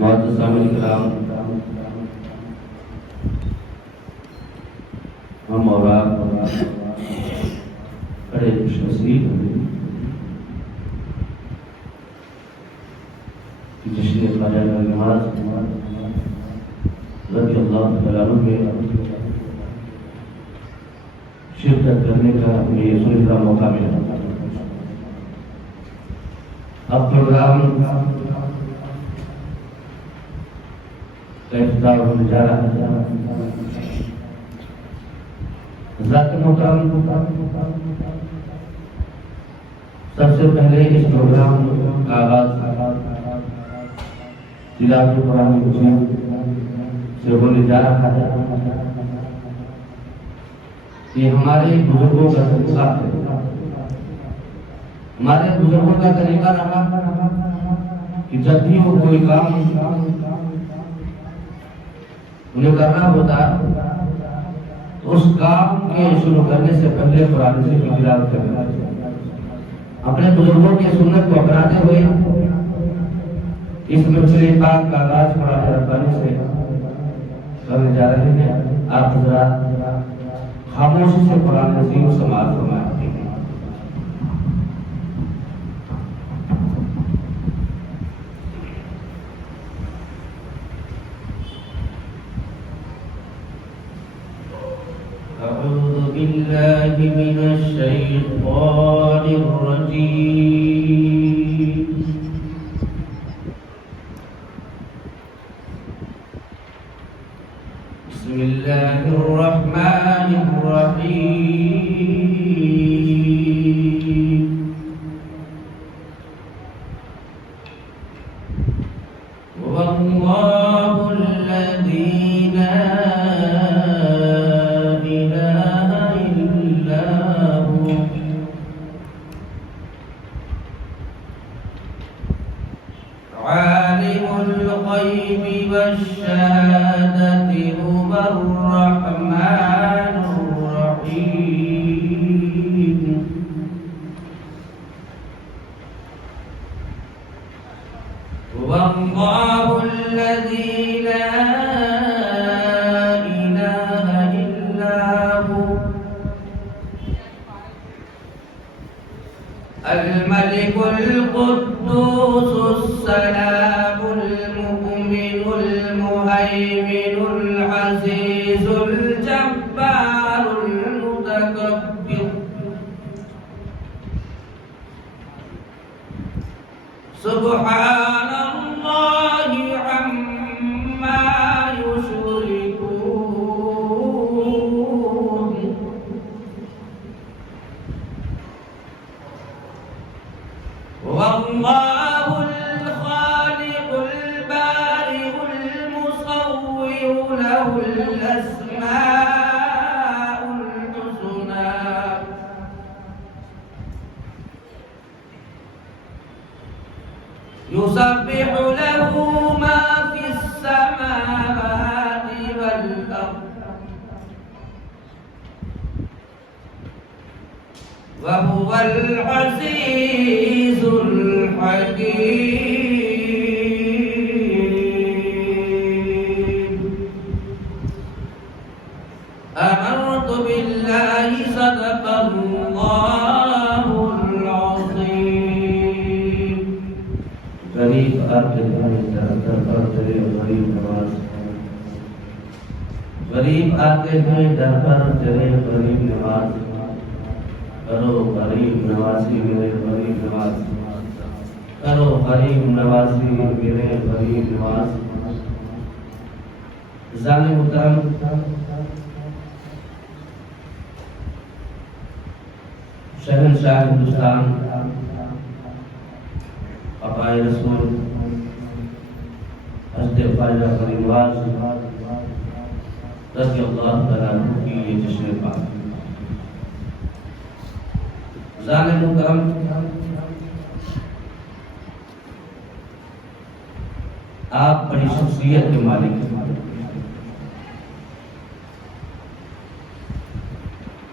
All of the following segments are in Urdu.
معزز سامعین کرام، ہم اور آپ بڑے خوش نصیب ہیں کہ جشن خواجہ نواز رضی اللہ تعالیٰ عنہ میں شرکت کرنے کا ہمیں یہ سنہرا موقع ملا۔ اب پروگرام کا افتتاح ہونے جا رہا ہے۔ حضرات محترم، سب سے پہلے اس پروگرام کا آغاز تلاوت قرآن مجید سے ہونے جا رہا ہے۔ یہ ہمارے بزرگوں کا طریقہ ہے۔ ہمارے بزرگوں کا طریقہ رہا کہ جب بھی وہ کوئی کام انہیں کرنا ہوتا تو اس کام کے شروع کرنے سے پہلے قرآن شریف کی تلاوت کرنا ہے۔ اپنے بزرگوں کی سنت کو اپناتے ہوئے اس مجلس پاک کا آغاز قرآن ربانی سے کرنے جا رہے ہیں۔ آپ حضرات خاموشی سے قرآن عظیم سماعت فرمائیں۔ أعوذ بالله من الشيطان الرجيم بسم الله الرحمن الرحيم والله الذي لا عالم الغيب والشهادة هو الرحمن الرحيم هو الله الذي لا إله إلا هو الملك القدوس السلام المؤمن المهيمن العزيز الجبار المتكبر سبحان الله عما يشركون والله الخالق البارئ المصور له الأسماء الحسنى يسبح له ما في السماوات والأرض وهو العزيز الحكيم آمنت بالله صدق الله العظيم غریب آتے ہیں در پر تیرے غریب نواز، غریب آتے ہیں در پر تیرے غریب نواز، کرو غریب نوازی میرے غریب نواز، کرو غریب نوازی میرے غریب نواز۔ ظالم محترم، شہنشاہ ہندوستان آقائے رسول حضرت خواجہ فرید نواز رضی اللہ تعالیٰ عنہ کی یہ جشن پاک۔ ظالم محترم، آپ بڑی شخصیت کے مالک ہیں۔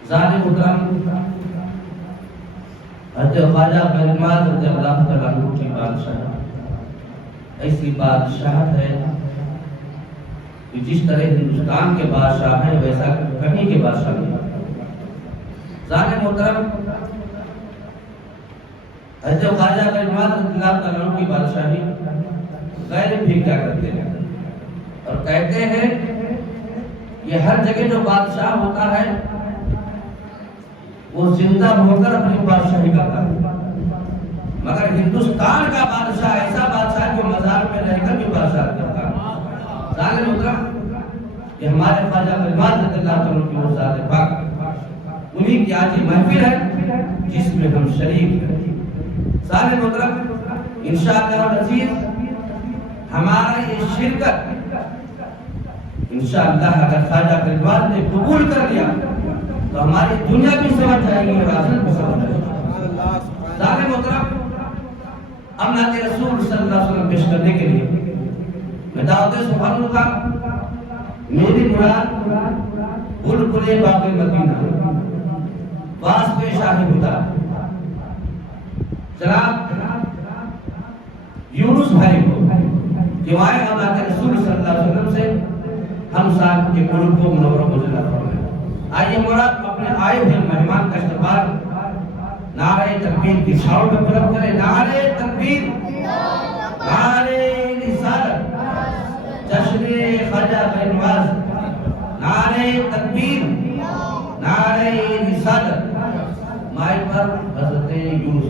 ظالم محترم، حضرت خواجہ فرماد رضی اللہ تعالیٰ عنہ کی بادشاہ ایسی بادشاہت ہے کہ جس طرح ہندوستان کے بادشاہ ہیں ویسا کہیں کے بادشاہ نہیں. ظالم محترم حضرت خواجہ فرماد رضی اللہ تعالیٰ عنہ کی بادشاہی غیر بھی کیا کرتے ہیں اور کہتے ہیں یہ ہر جگہ جو بادشاہ ہوتا ہے وہ زندہ ہو کر اپنی بادشاہی کرتا ہے، مگر ہندوستان کا بادشاہ ایسا بادشاہ جو مزار میں رہ کر بھی بادشاہ کرتا ہے. ظالم محترم یہ ہمارے خواجہ فرماد رضی اللہ تعالیٰ کی وہ ذات پاک انہی کی آج محفل ہے جس میں ہم شریک ہیں. ظالم محترم انشاءاللہ العزیز ہمارا یہ شرکت انشاءاللہ اگر خواجہ فرماد نے قبول کر لیا تو ہماری دنیا بھی سمجھ جائے گی اور آخرت بھی سمجھ جائے گی. ظالم محترم اب نعت رسول صلی اللہ علیہ وسلم پیش کرنے کے لیے میں دعوت سبحان اللہ میری مراد بلبل باغ مدینہ واسطے شاہ خدا جناب یونس بھائی کو جو آئے ہم نعت رسول صلی اللہ علیہ وسلم سے ہم صاحب کے قلوب کو منور و مجلہ فرمائیں. آئیے مراد اپنے آئے ہوئے مہمان کا استقبال نعرہ تکبیر کی چھاؤں میں بلند کرے. نعرہ تکبیر، نعرہ رسالت، جشن خواجہ فرماد، نعرہ تکبیر، نعرہ رسالت. مائک پر حضرت یونس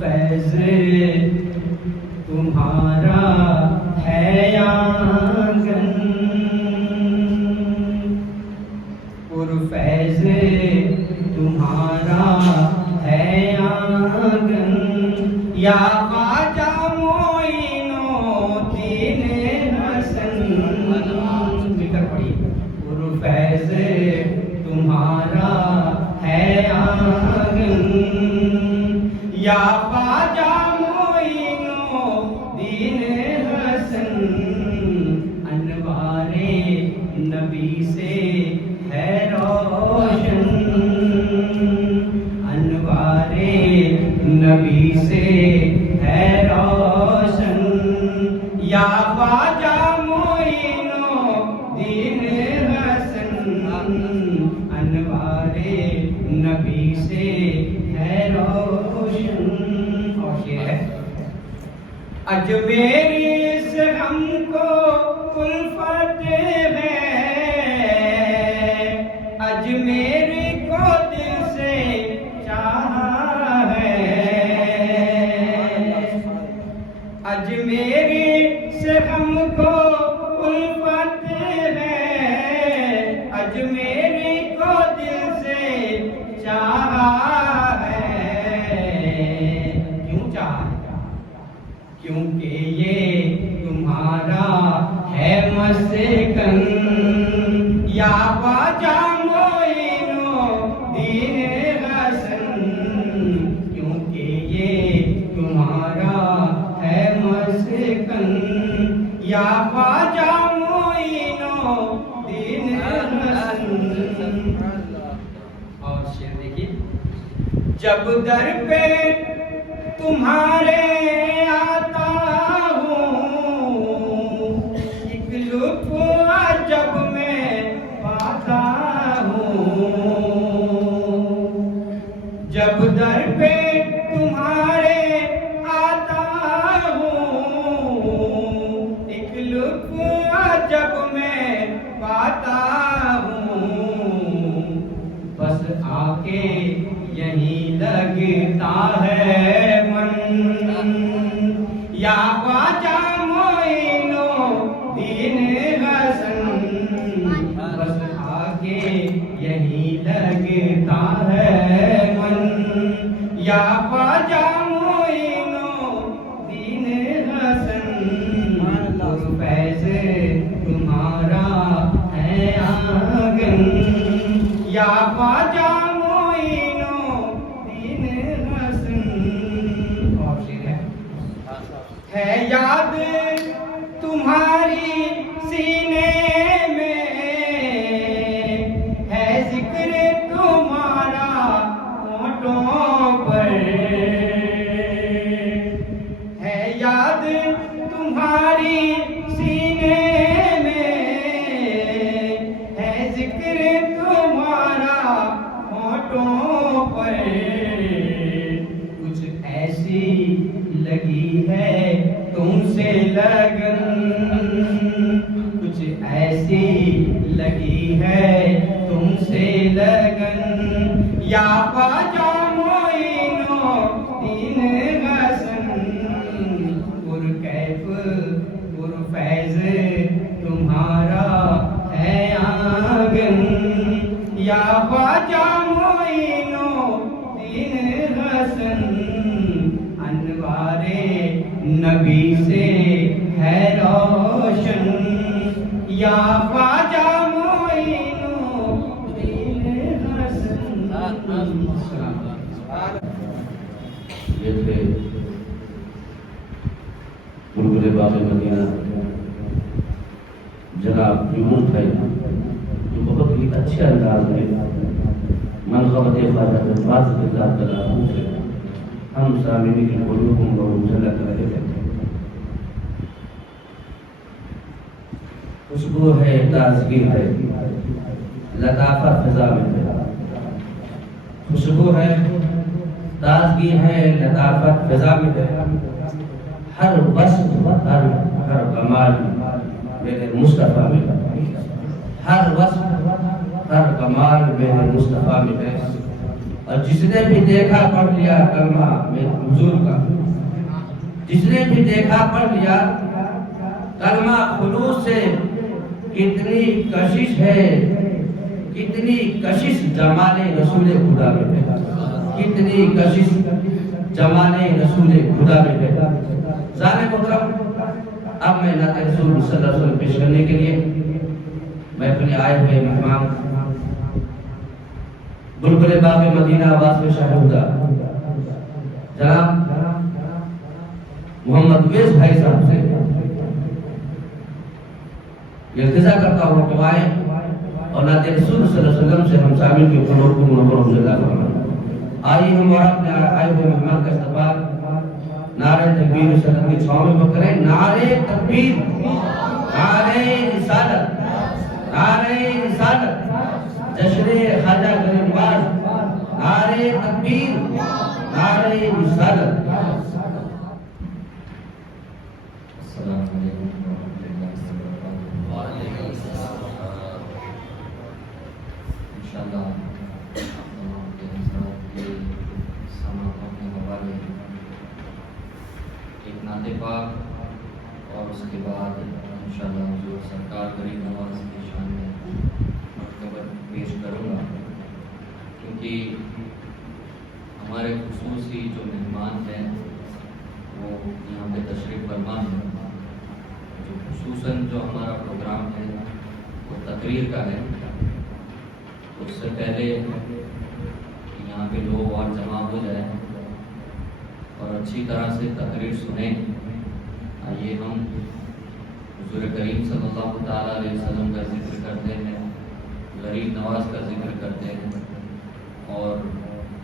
فیض تمہارا ہے آنگن، پرفیض تمہارا ہے آنگن، یا خواجہ معین الدین حسن. مل کر پڑھیے. پرفیض تمہارا ہے آنگن، یا خواجہ معین الدین حسن، انوار نبی سے ہے روشن، انوار نبی سے ہے روشن، یا خواجہ معین الدین حسن، انوار نبی سے ہے روشن. اجمیری سے ہم کو الفت ہے، اجمیری کو دل سے چاہا ہے، اجمیری سے ہم کو الفت ہے، اجمیری کو دل سے چاہا کیونکہ یہ تمہارا ہے مسکن، یا خواجہ معین الدین حسن، کیونکہ یہ تمہارا ہے مسکن، یا خواجہ معین الدین حسن. اور شعر دیکھیے. جب در پہ تمہارے آتا ہوں، ایک لطف عجب میں پاتا ہوں، جب در پہ تمہارے آتا ہوں، ایک لطف عجب میں پاتا ہوں، بس بس آ کے یہیں لگتا ہے من یا خواجہ معین الدین حسن بس آ کے یہیں لگتا ہے من یا خواجہ معین الدین حسن فیض تمہارا ہے آنگن یا خواجہ معین الدین حسن اور شعر ہے یاد تمہاری سینے میں ہے ذکر تمہارا ہونٹوں پر ہے یاد تمہاری سینے میں ہے ذکر تمہارا ہونٹوں پر کچھ ایسی لگی ہے تم سے لگن کچھ ایسی لگی ہے تم سے لگن یا خواجہ معین الدین حسن پرکیف پرفیض تمہارا ہے آنگن یا خواجہ معین الدین حسن انوار نبی سے ہے روشن یا خواجہ معین الدین حسن یہ تھے بلبل باغ مدینہ جناب یونس بھائی جو بہت ہی اچھے انداز میں منقبت خواجہ عباس رضا تعالیٰ عنہ سے ہم سامعین کی قلوبوں کو مجھلا کر رہے تھے. خوشبو ہے تازگی ہے لطافت فضا میں ہے خوشبو ہے تازگی ہے لطافت فضا میں ہے ہر وصف ہر کمال میرے مصطفیٰ میں ہے ہر وصف ہر کمال میرے مصطفیٰ میں ہے اور جس نے بھی دیکھا پڑھ لیا کلمہ میرے حضور کا جس نے بھی دیکھا پڑھ لیا کلمہ خلوص سے کتنی کشش ہے کتنی کشش جمال رسول خدا میں ہے کتنی کشش جمال رسول خدا میں ہے. ذالِ محترم اب میں نعت رسول صلی اللہ علیہ وسلم پیش کرنے کے لیے میں اپنے آئے ہوئے مہمان بلبل باغ مدینہ آواز میں شاہدہ جناب محمد ویس بھائی صاحب سے التجا کرتا ہوں کہ آئیں اور نعت رسول صلی اللہ علیہ وسلم سے ہم شامل کے قلوب کو منور جزا فرمائیں. آئیے ہم اور اپنے آئے ہوئے مہمان کا استقبال نعرہ تکبیر سلام کی چھاؤں میں پکڑیں. نعرہ تکبیر نعرہ رسالت نعرہ رسالت جشن خواجہ غریب نواز نعرہ تکبیر نعرہ رسالت. السلام علیکم ورحمۃ اللہ وبرکاتہ. انشاءاللہ ایک نعت پاک اور اس کے بعد انشاءاللہ حضور سرکار غریب نواز کی شان میں مرتبہ پیش کروں گا کیونکہ ہمارے خصوصی جو مہمان ہیں وہ یہاں پہ تشریف فرما ہیں. جو خصوصاً جو ہمارا پروگرام ہے وہ تقریر کا ہے. اس سے پہلے یہاں پہ لوگ اور جمع ہو جائیں اور اچھی طرح سے تقریر سنیں. آئیے ہم حضور کریم صلی اللہ تعالیٰ علیہ وسلم کا ذکر کرتے ہیں غریب نواز کا ذکر کرتے ہیں اور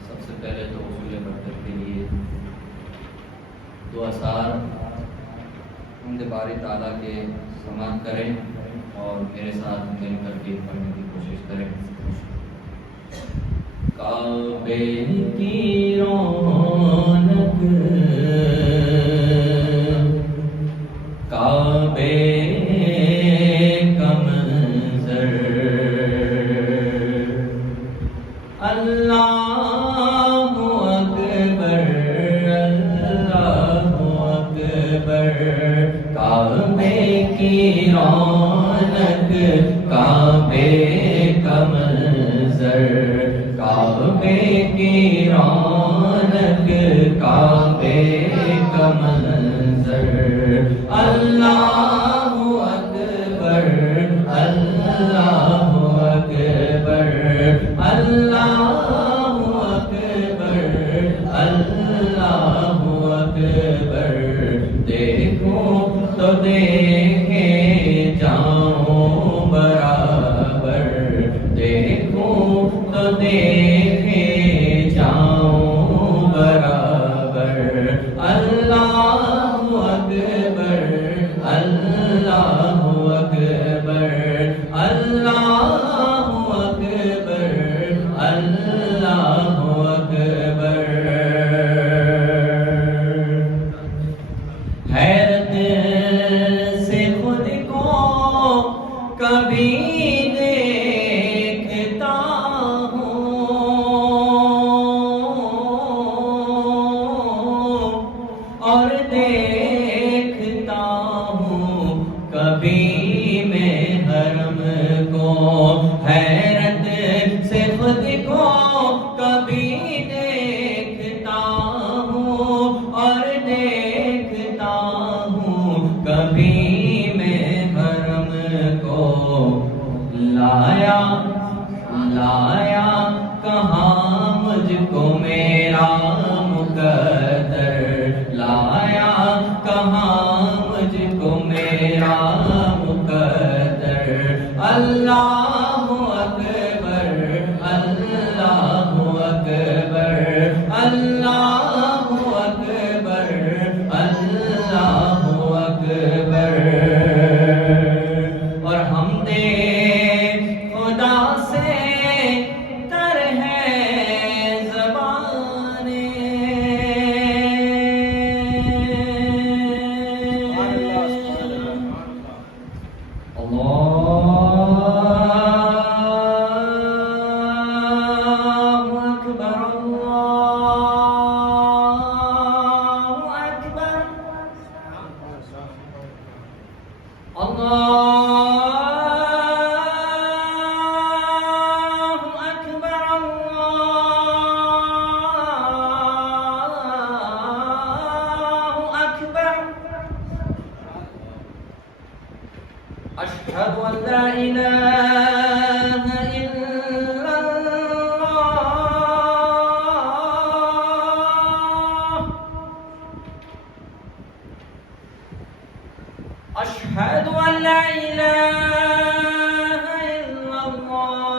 سب سے پہلے تو حصول برکت کے لیے دو اثار حمد باری تعالیٰ کے سماعت کریں اور میرے ساتھ مل کر کے پڑھنے کی کوشش کریں. کعبے کی رونق کعبے کا منظر اللہ اکبر اللہ اکبر کعبے کی رونق کعبے کا منظر کعبے کی رونق کعبے کا منظر اللہ اکبر اللہ اکبر اللہ اکبر اللہ اکبر دیکھو تو دیکھے جاؤں برابر دیکھو تو دیکھے جاؤں برابر اللہ اکبر اللہ اکبر اللہ اکبر اللہ اکبر حیرت سے خود کو کبھی دیکھتا ہوں اور دیکھتا ہوں کبھی میں حرم کو حیرت سے خود کو کبھی دیکھتا ہوں اور دیکھتا ہوں کبھی میں حرم کو لایا لایا کہاں مجھ کو میرا مقدر لایا کہاں مجھ کو میرا مقدر اللہ اکبر اللہ اکبر اللہ اکبر اللہ اکبر اور ہم دے خدا سے تر ہے أشهد أن لا إله إلا الله أشهد أن لا إله إلا الله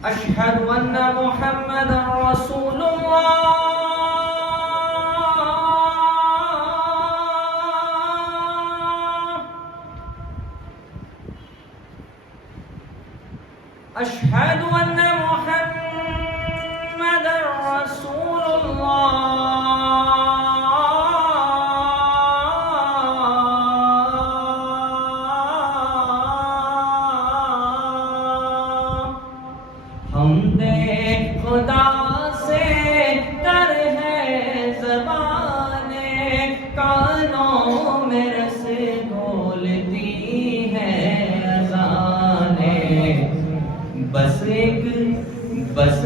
أشهد أن محمدا رسول الله أشهد أن محمدا رسول الله حمد خدا سے کر ہے زبان کانوں میں رس بولتی ہے اذانیں بس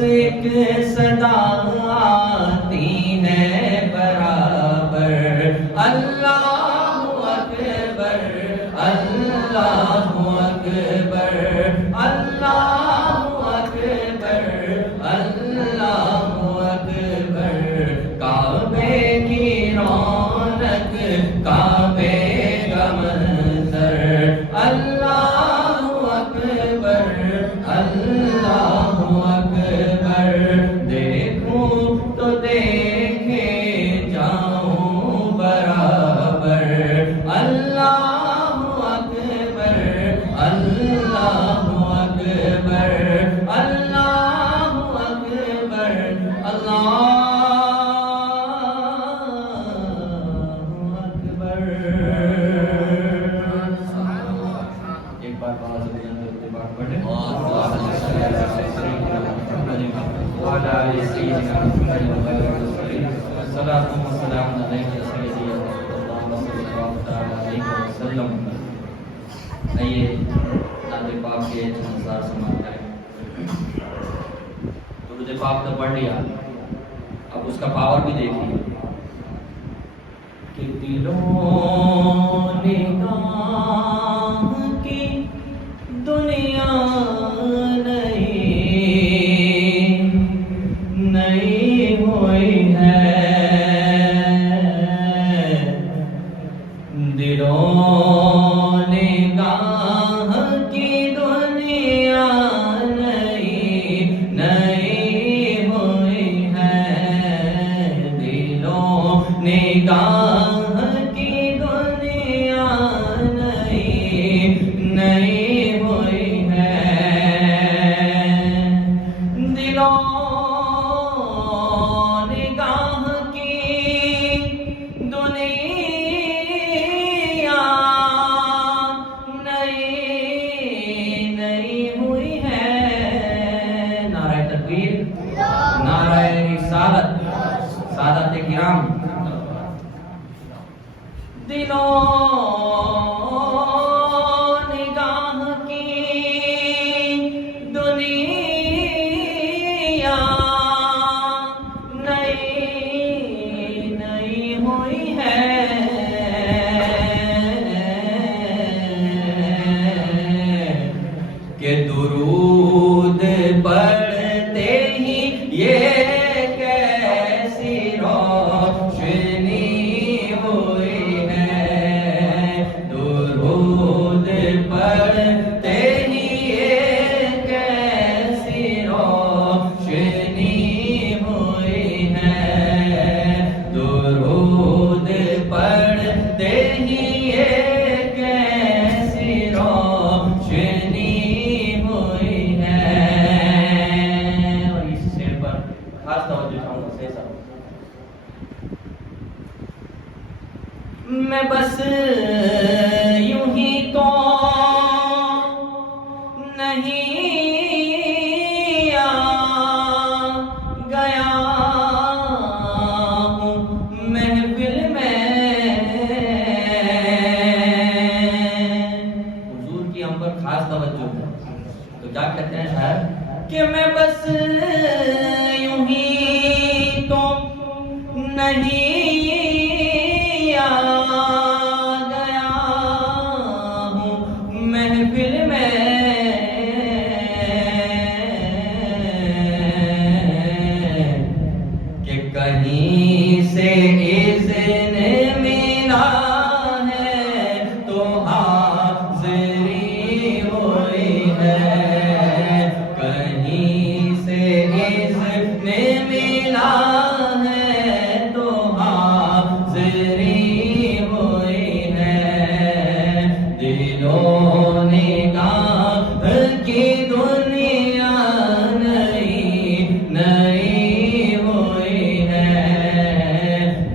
ایک صدا آتی ہے برابر اللہ اکبر اللہ اکبر اللہ اکبر اللہ اکبر کعبے کی رونق کعبے کا منظر اللہ اکبر اللہ اکبر دیکھوں تو سيدنا محمد وعلى آله وصحبه الصلاة والسلام عليك يا سيدي يا رسول الله صلى الله تعالی علیہ وسلم. آئیے نعت پاک کے چند ہزار سماعت کریں. درود پاک تو پڑھ لیا, اب اس کا پاور بھی دیکھیے کہ دلوں نگاہ کی دنیا نئی ہوئی ہے, دلوں نگاہ کی دنیا نئی ہوئی ہے, دلوں نگاہ کی دنیا نئی ہوئی ہے, دلوں سادات کرام, دلوں نگاہ کی دنیا نئی ہوئی ہے, کہ درود پڑھتے ہی یہ میں بس یوں ہی تو نہیں گیا ہوں محفل میں, حضور کی ہم پر خاص توجہ ہے. تو کیا کہتے ہیں شاعر کہ میں بس یوں ہی تو نہیں گیا ہوں محفل میں, کہ کہیں سے اذن ملا ہے تو حاضری ہوئی ہے, کہیں سے اذن ملا ہے تو حاضری ہوئی ہے, دلوں نگاہ کی دنیا نئی ہوئی ہے,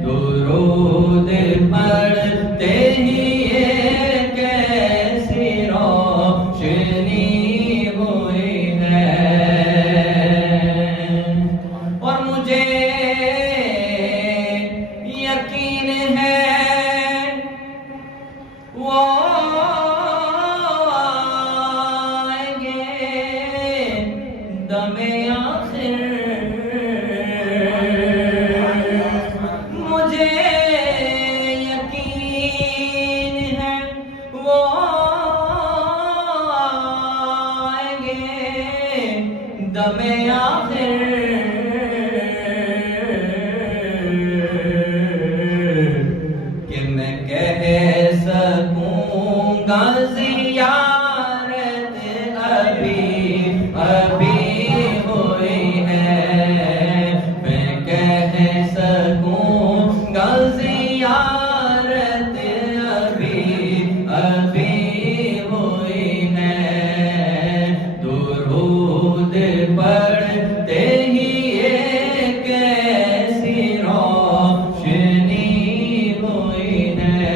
درود پڑھتے ہی کیسی روشنی ہوئی ہے. اور مجھے یقین ہے وہ آئیں گے دم آخر, مجھے یقین ہے وہ آئیں گے دم آخر, کہ میں کہہ سکوں گا زیارت ابھی ہوئی ہے, میں کہہ سکوں گا زیارت ابھی ہوئی ہے, درود پڑھتے ہی کیسی روشنی ہوئی ہے.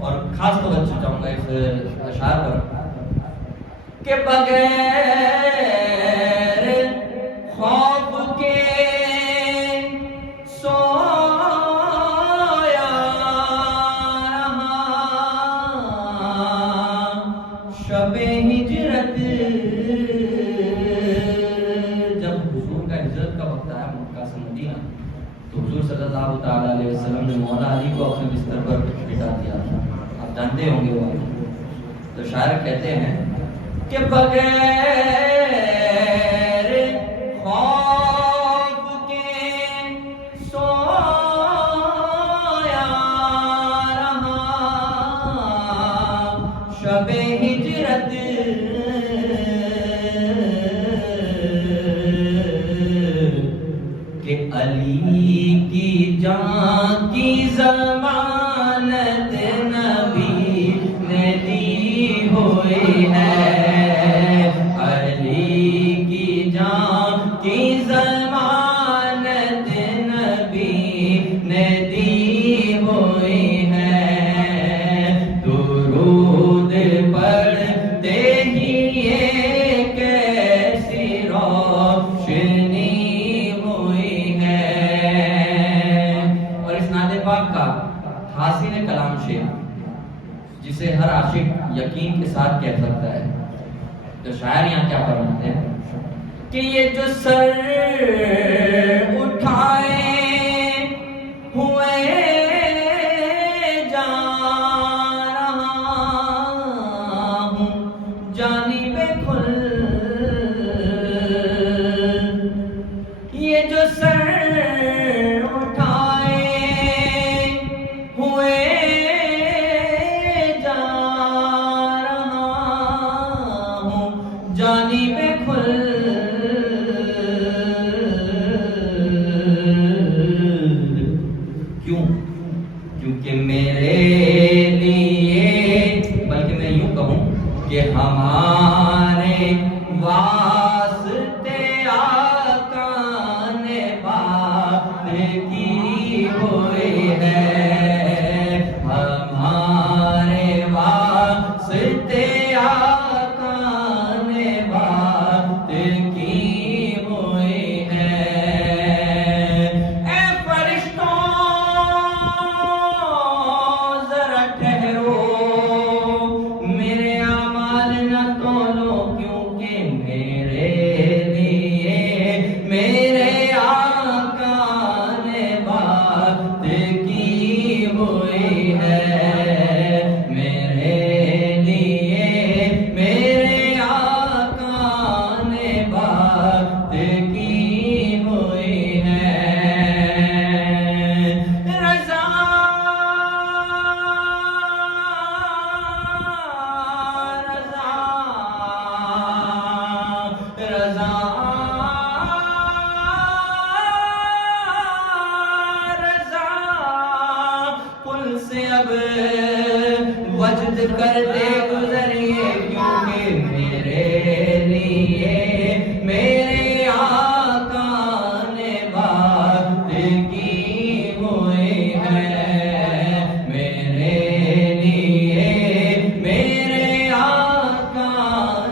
اور خاص توجہ چاہوں گا اس اشعار پر کہ بغیر ہے مکہ سے مدینہ، تو حضور صلی اللہ تعالیٰ علیہ وسلم نے مولا علی کو اپنے بستر پر بٹھا دیا تھا. آپ جانتے ہوں گے وہ. تو شاعر کہتے ہیں کہ بغیر خوف کے سویا رہا شب ہجرت کہ علی کی جان کی ضمانت نبی نے دی ہوئی ہے. علی کی جان کی ضمانت نبی نے دی ہوئی ہے. درود پڑھتے ہی یہ کیسی روشنی ہوئی ہے. اور اس نعت پاک کا حاصل کلام شعر جسے ہر عاشق یقین کے ساتھ کہہ سکتا ہے. تو شاعر یہاں کیا فرماتے ہیں کہ یہ جو سر اٹھائے ہوئے جا رہا ہوں جانب کھل، یہ جو سر اٹھائے ہوئے جا رہا ہوں جانب کھل، کیوں؟ کیونکہ میرے لیے، بلکہ میں یوں کہوں کہ ہمارے واسطے آقا نے بات کی ہوئی ہے. ہمارے واسطے آقا نے بات کی ہوئی ہے. اے فرشتوں ذرا ٹھہرو، میرے اعمال نہ تولو، کیونکہ میرے لیے میرے آقا نے بات کی ہوئی ہے. میرے لیے میرے آقا نے بات کی ہوئی ہے. رضا رضا رضا رضا پل سے اب وجد کرتے گزریے، کیونکہ میرے لیے میرے آقا نے بات کی ہوئی ہے. میرے لیے میرے آقا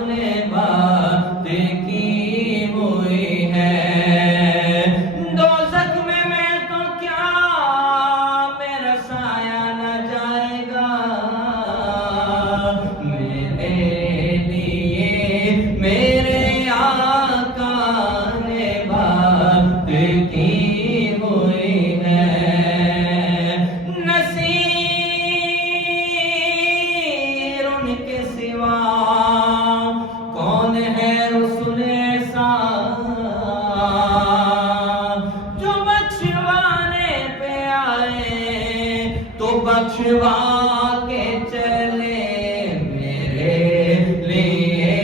نے بات کی ہوئی ہے. دوزخ میں تو کیا میرا سایہ نہ جائے گا، میرے لیے میرے آقا نے بات کی ہوئی ہے. نصیر ان کے سوا کون ہے رسول ایسا، جو بخشوانے پہ آئے تو بخشوا کے چلے. میرے لیے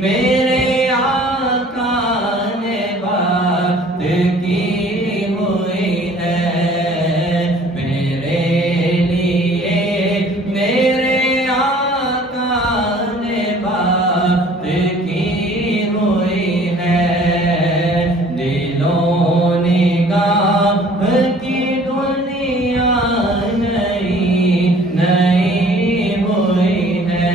میرے آقا نے بات کی ہوئی ہے. میرے لیے میرے آقا نے بات کی ہوئی ہے. دلوں نگاہ کی دنیا نئی نئی ہوئی ہے.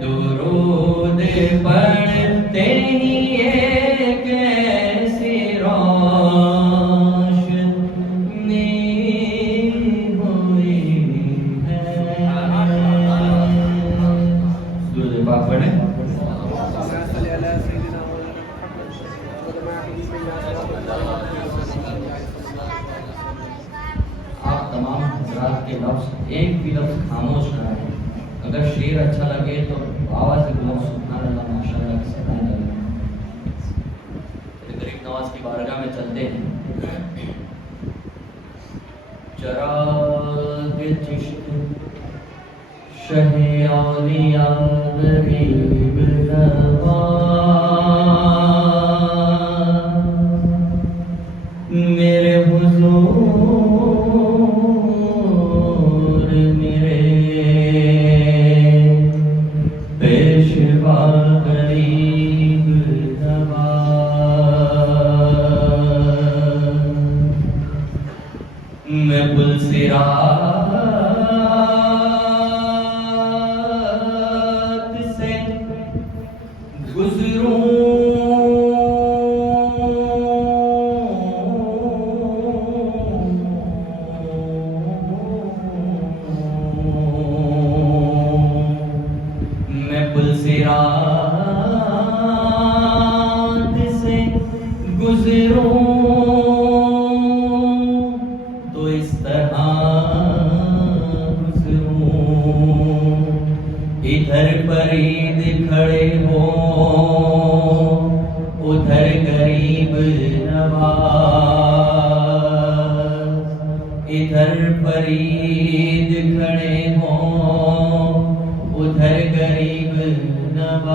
درود پڑھتے ہی یہ کیسی روشنی ہوئی ہے. درود پاک پڑھیں. آپ تمام حضرات کے لفظ ایک بھی لفظ خاموش نہ رہے. اگر شعر اچھا لگے تو آواز سے بولو سبحان اللہ ماشاء اللہ سبحان اللہ. غریب نواز کی بارگاہ میں چلتے ہیں. چراغ چشت شہ اولیاء غریب نواز میرے حضور میرے پیشوا غریب نواز میں پلسرات سے گزروں میں پلسرات سے گزروں تو اس طرح گزروں ادھر فرید کھڑے ہو ادھر غریب نواز ادھر فرید کھڑے ہو ادھر غریب نواز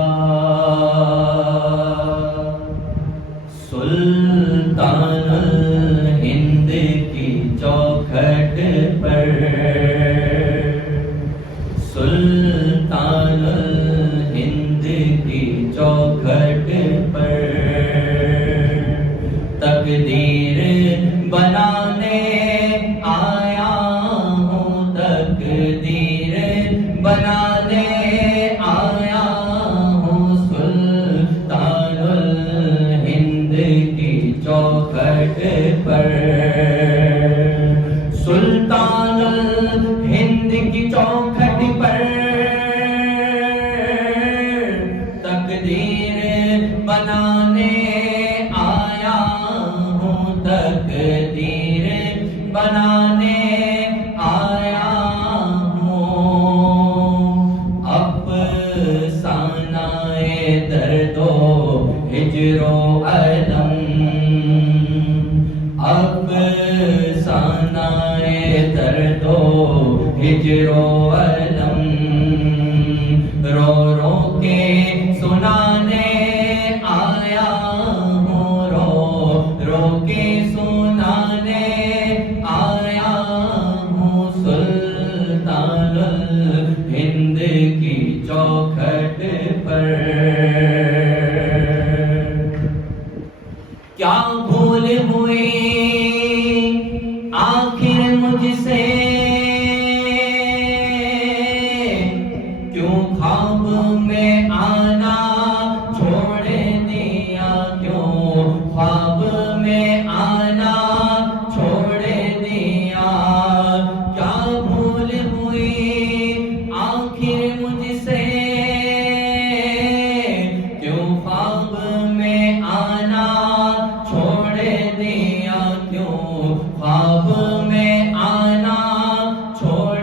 سلطان الہند کی چوکھٹ پر سلطان الہند کی چوکھٹ پر تقدیر بنانے آیا ہوں تقدیر بنانے آیا ہوں سلطان الہند کی چوکھٹ پر سلطان الہند کی چوکھٹ پر تقدیر بنانے آیا ہوں تقدیر بنانے آیا افسانہ درد و ہجر و الم افسانہ درد و ہجر و الم رو رو کے سنانے آیا ہوں رو رو کے سنانے آیا ہوں سلطان الہند کی چوکھٹ پر کیا بھول ہوئی آخر مجھ سے کیوں خواب میں آنا چھوڑ دیا کیوں خواب میں آنا چھوڑ دیا کیا بھول ہوئی آخر مجھ سے کیوں خواب میں آنا چھوڑ دیا کیوں خواب میں آنا چھوڑ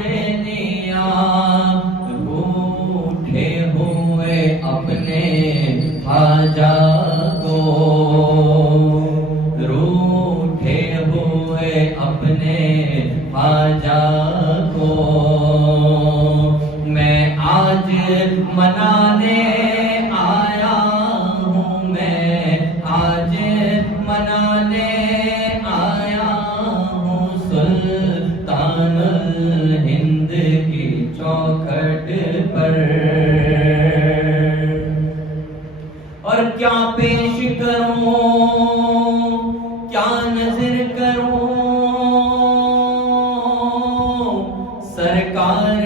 دیا روٹھے ہوئے اپنے خواجہ کو روٹھے ہوئے اپنے خواجہ کو میں آج منانے آیا ہوں میں آج منانے آیا ہوں سلطان الہند کی چوکھٹ پر اور کیا پیش کروں کیا نظر کروں سرکار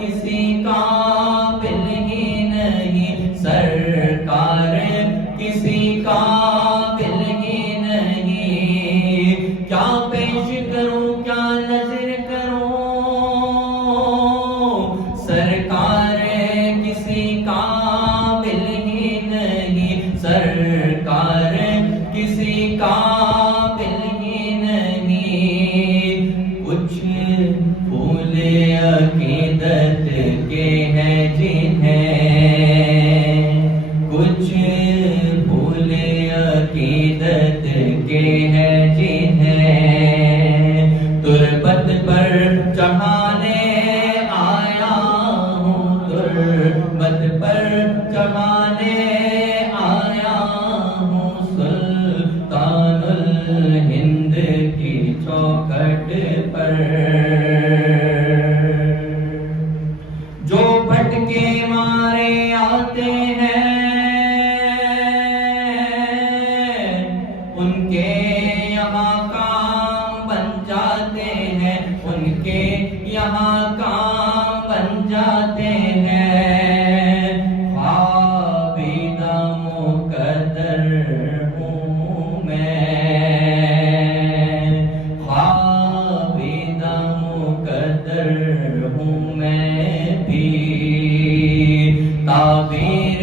کسی قابل ہی نہیں سرکار کسی قابل ہی نہیں کیا پیش کروں کیا نظر کروں سرکار کسی قابل ہی نہیں سرکار کسی قابل ہے جیت ہے تربت پر چڑھانے آیا ہوں تربت پر چڑھانے آیا ہوں سلطان الہند کی چوکھٹ پر جو بھٹکے مارے آتے ہیں ان کے یہاں کام بن جاتے ہیں ان کے یہاں کام بن جاتے ہیں خوابیدہ مقدر ہوں میں خوابیدہ مقدر ہوں میں بھی تعبیر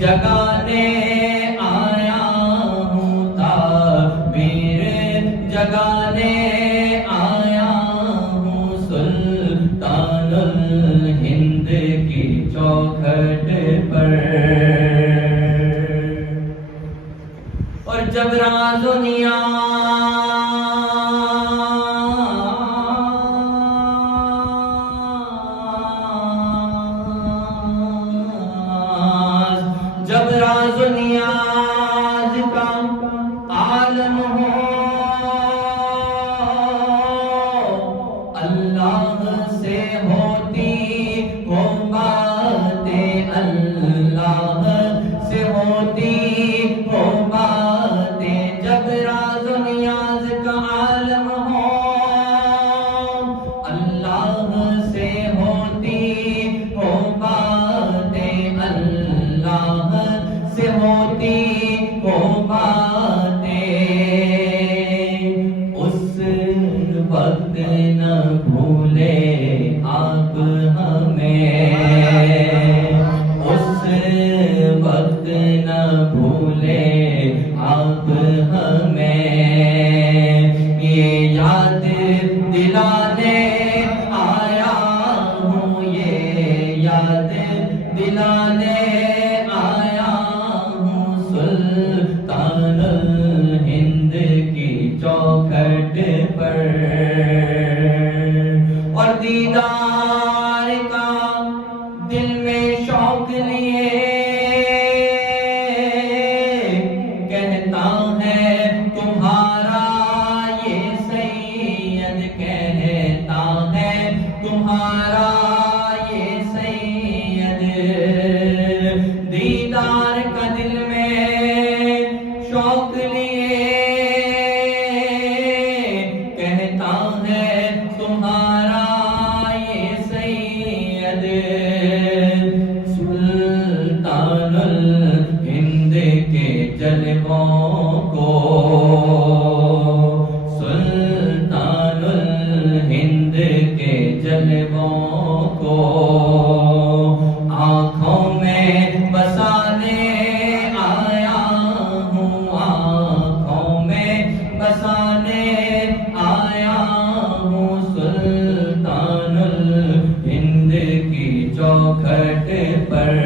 جگانے آیا ہوں تعبیر جگانے آیا ہوں سلطان الہند کی چوکھٹ پر اور جب راز و نیاز جب راز و نیاز کا عالم ہو اللہ سے ہوتی ہو باتیں اللہ سے ہوتی ہو باتیں جب راز و نیاز کا عالم ہو اللہ سے ہوتی ہو باتیں اللہ سے ہوتی ہو باتیں اس وقت نہ بھولے آپ ہمیں اس وقت نہ بھولے آپ ہمیں یہ یاد دلانے آیا ہوں یہ یاد دلانے آیا ہوں سلطان الہند کی چوکھٹ پر اور دیدار کا دل میں شوق لیے کہتا ہے تمہارا یہ سید کہتا ہے تمہارا یہ سید دیدار کا دل میں شوق لیے کہتا ہے تمہارا یہ سید سلطان الہند کے جلووں کو سلطان الہند کے جلووں کو آنکھوں میں بسانے آیا ہوں آنکھوں میں بسانے آیا ہوں سلطان الہند کی چوکھٹ پر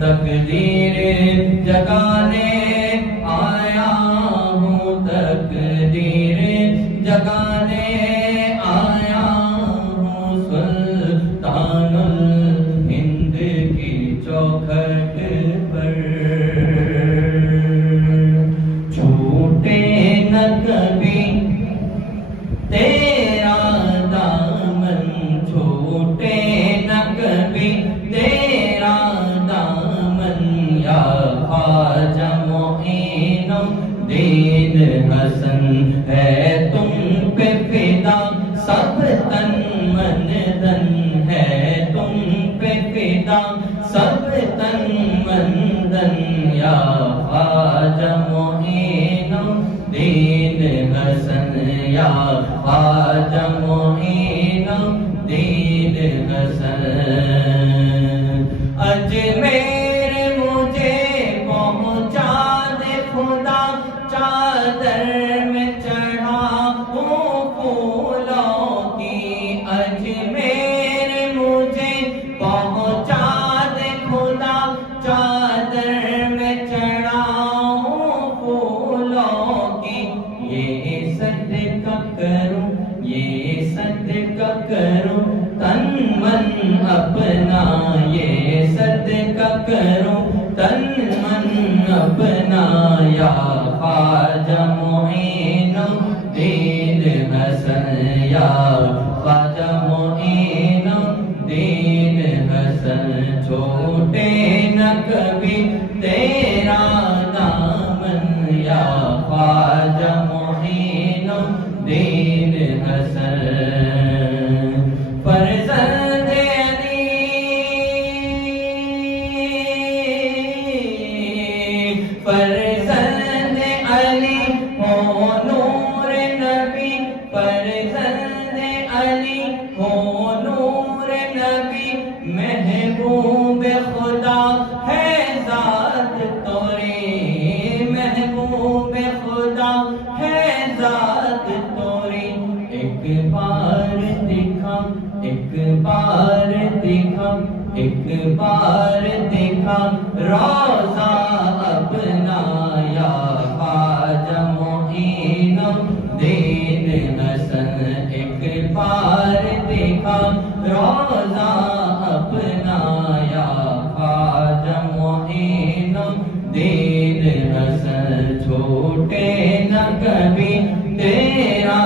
تقدیر جگانے آیا ہوں تقدیر جگانے آیا ہوں سلطان الہند کی چوکھٹ پر چھوٹے نہ کبھی تیرا دامن چھوٹے نہ کبھی تیرا دامن یا خواجہ معین الدین حسن ہے تم پہ فدا سب تن من دن ہے تم پہ فدا سب تن من دن یا خواجہ معین الدین حسن یا خواجہ معین الدین حسن اجمیر مجھے پہنچا دے خدا چادر میں چڑھا ہوں پھولوں کی اجمیر مجھے پہنچا دے خدا چادر میں چڑھا ہوں پھولوں من اپنا یہ صدقہ کروں تن من اپنا یا خواجہ معین الدین حسن یا خواجہ معین الدین حسن چھوٹے نہ کبھی تیرا دامن یا خواجہ معین الدین حسن فرزند علی فرزند علی ہو نور نبی فرزند علی ہو نور نبی محبوب خدا ہے ذات توری محبوب خدا ہے ذات توری ایک بار دکھا ایک بار دکھا ایک بار دکھا روضہ اپنا یا خواجہ معین الدین حسن ایک بار دکھا روضہ اپنا یا خواجہ معین الدین حسن چھوٹے نہ کبھی تیرا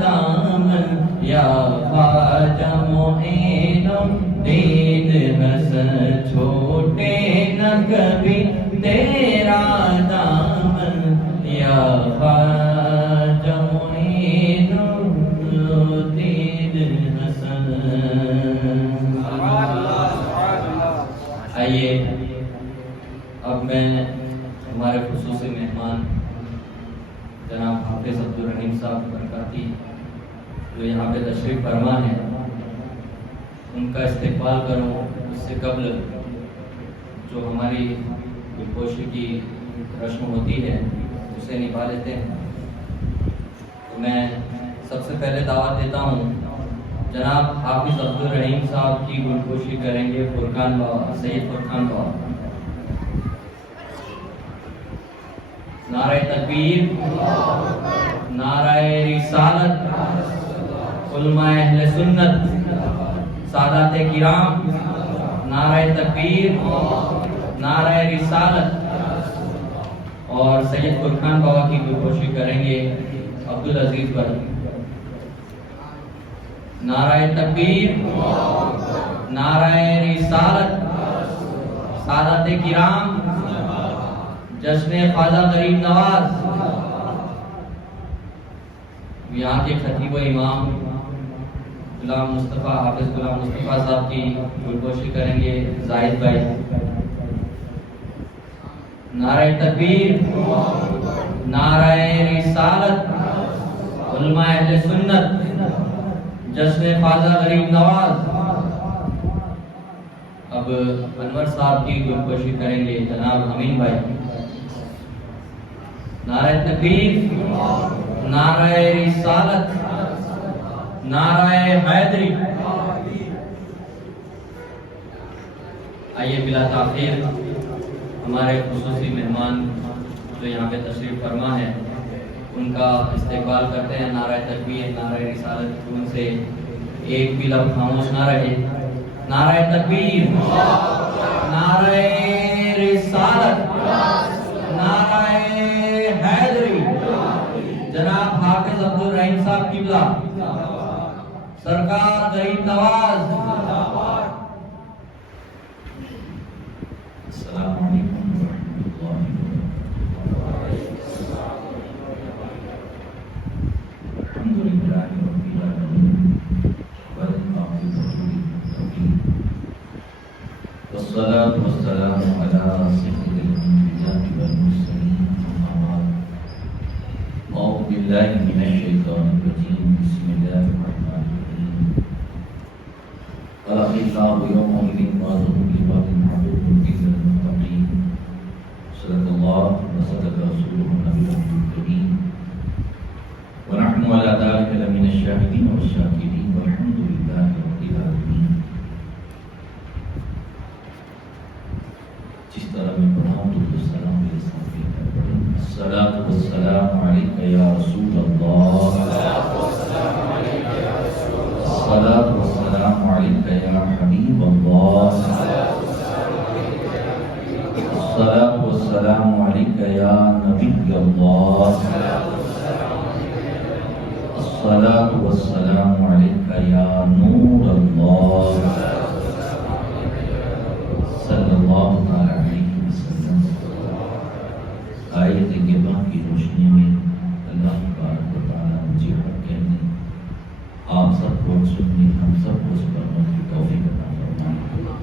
دامن یا خواجہ معین الدین حسن چھوٹے نہ کبھی تیرا دامن یا خواجہ معین الدین حسن آئیے اب میں ہمارے خصوصی مہمان جناب حافظ عبدالرحیم صاحب برکاتی جو یہاں پہ تشریف فرما ہے ان کا استقبال کروں اس سے قبل جو ہماری گلپوشی کی رسم ہوتی ہے اسے نبھا لیتے ہیں تو میں سب سے پہلے دعوت دیتا ہوں جناب حافظ عبدالرحیم صاحب کی گلپوشی کریں گے فرقان بابا سید فرقان بابا نعرہ تکبیر نعرہ رسالت علماء اہل سنت سادات کرام نعرہ تکبیر نعرہ رسالت اور سید فرقان بابا کی گلپوشی کریں گے عبدالعزیز پر نعرہ تکبیر نعرہ رسالت سادات کرام جشن خواجہ غریب نواز یہاں کے خطیب و امام غلام مصطفیٰ حافظ غلام مصطفیٰ صاحب کی گلپوشی کریں گے زاہد بھائی نعرہ تکبیر نعرہ رسالت علماء اہل سنت جشن خواجہ غریب نواز اب انور صاحب کی گلپوشی کریں گے جناب امین بھائی نعرہ تکبیر نعرہ رسالت نعرہ حیدری آئیے بلا تاخیر ہمارے خصوصی مہمان جو یہاں پہ تشریف فرما ہے ان کا استقبال کرتے ہیں نعرہ تکبیر نعرہ رسالت ان سے ایک بھی لفظ خاموش نہ رہے نعرہ تکبیر نعرہ رسالت نعرہ حیدری جناب حافظ عبدالرحیم صاحب قبلہ سرکار غریب نواز السلام علیکم ورحمۃ اللہ الحمدللہ رب العالمین والصلاة والسلام على سيد الأنبياء والمرسلين أما بعد أعوذ بالله من الشيطان الرجيم بسم الله الرحمن الرحيم والأخلاق يومئذ بعضهم لبعض عدو إلا المتقين صدق الله وصدق رسوله النبي الكريم ونحن على ذلك لمن الشاهدين والشاكرين والحمد لله رب العالمين جس طرح میں پڑھاؤں تو السلام میرے ساتھ پڑھیں الصلاة والسلام علیکہ یا رسول اللہ الصلاة والسلام علیکہ یا حبیب اللہ، الصلاۃ والسلام علیک یا نبی اللہ، الصلاۃ والسلام علیک یا نور اللہ، صلی اللہ علیہ وسلم۔ آیت کریمہ کی روشنی میں اللہ تبارک و تعالیٰ مجھے حق کہنے، آپ سب کو سننے، ہم سب کو اس پر عمل کی توفیق عطا فرمائے۔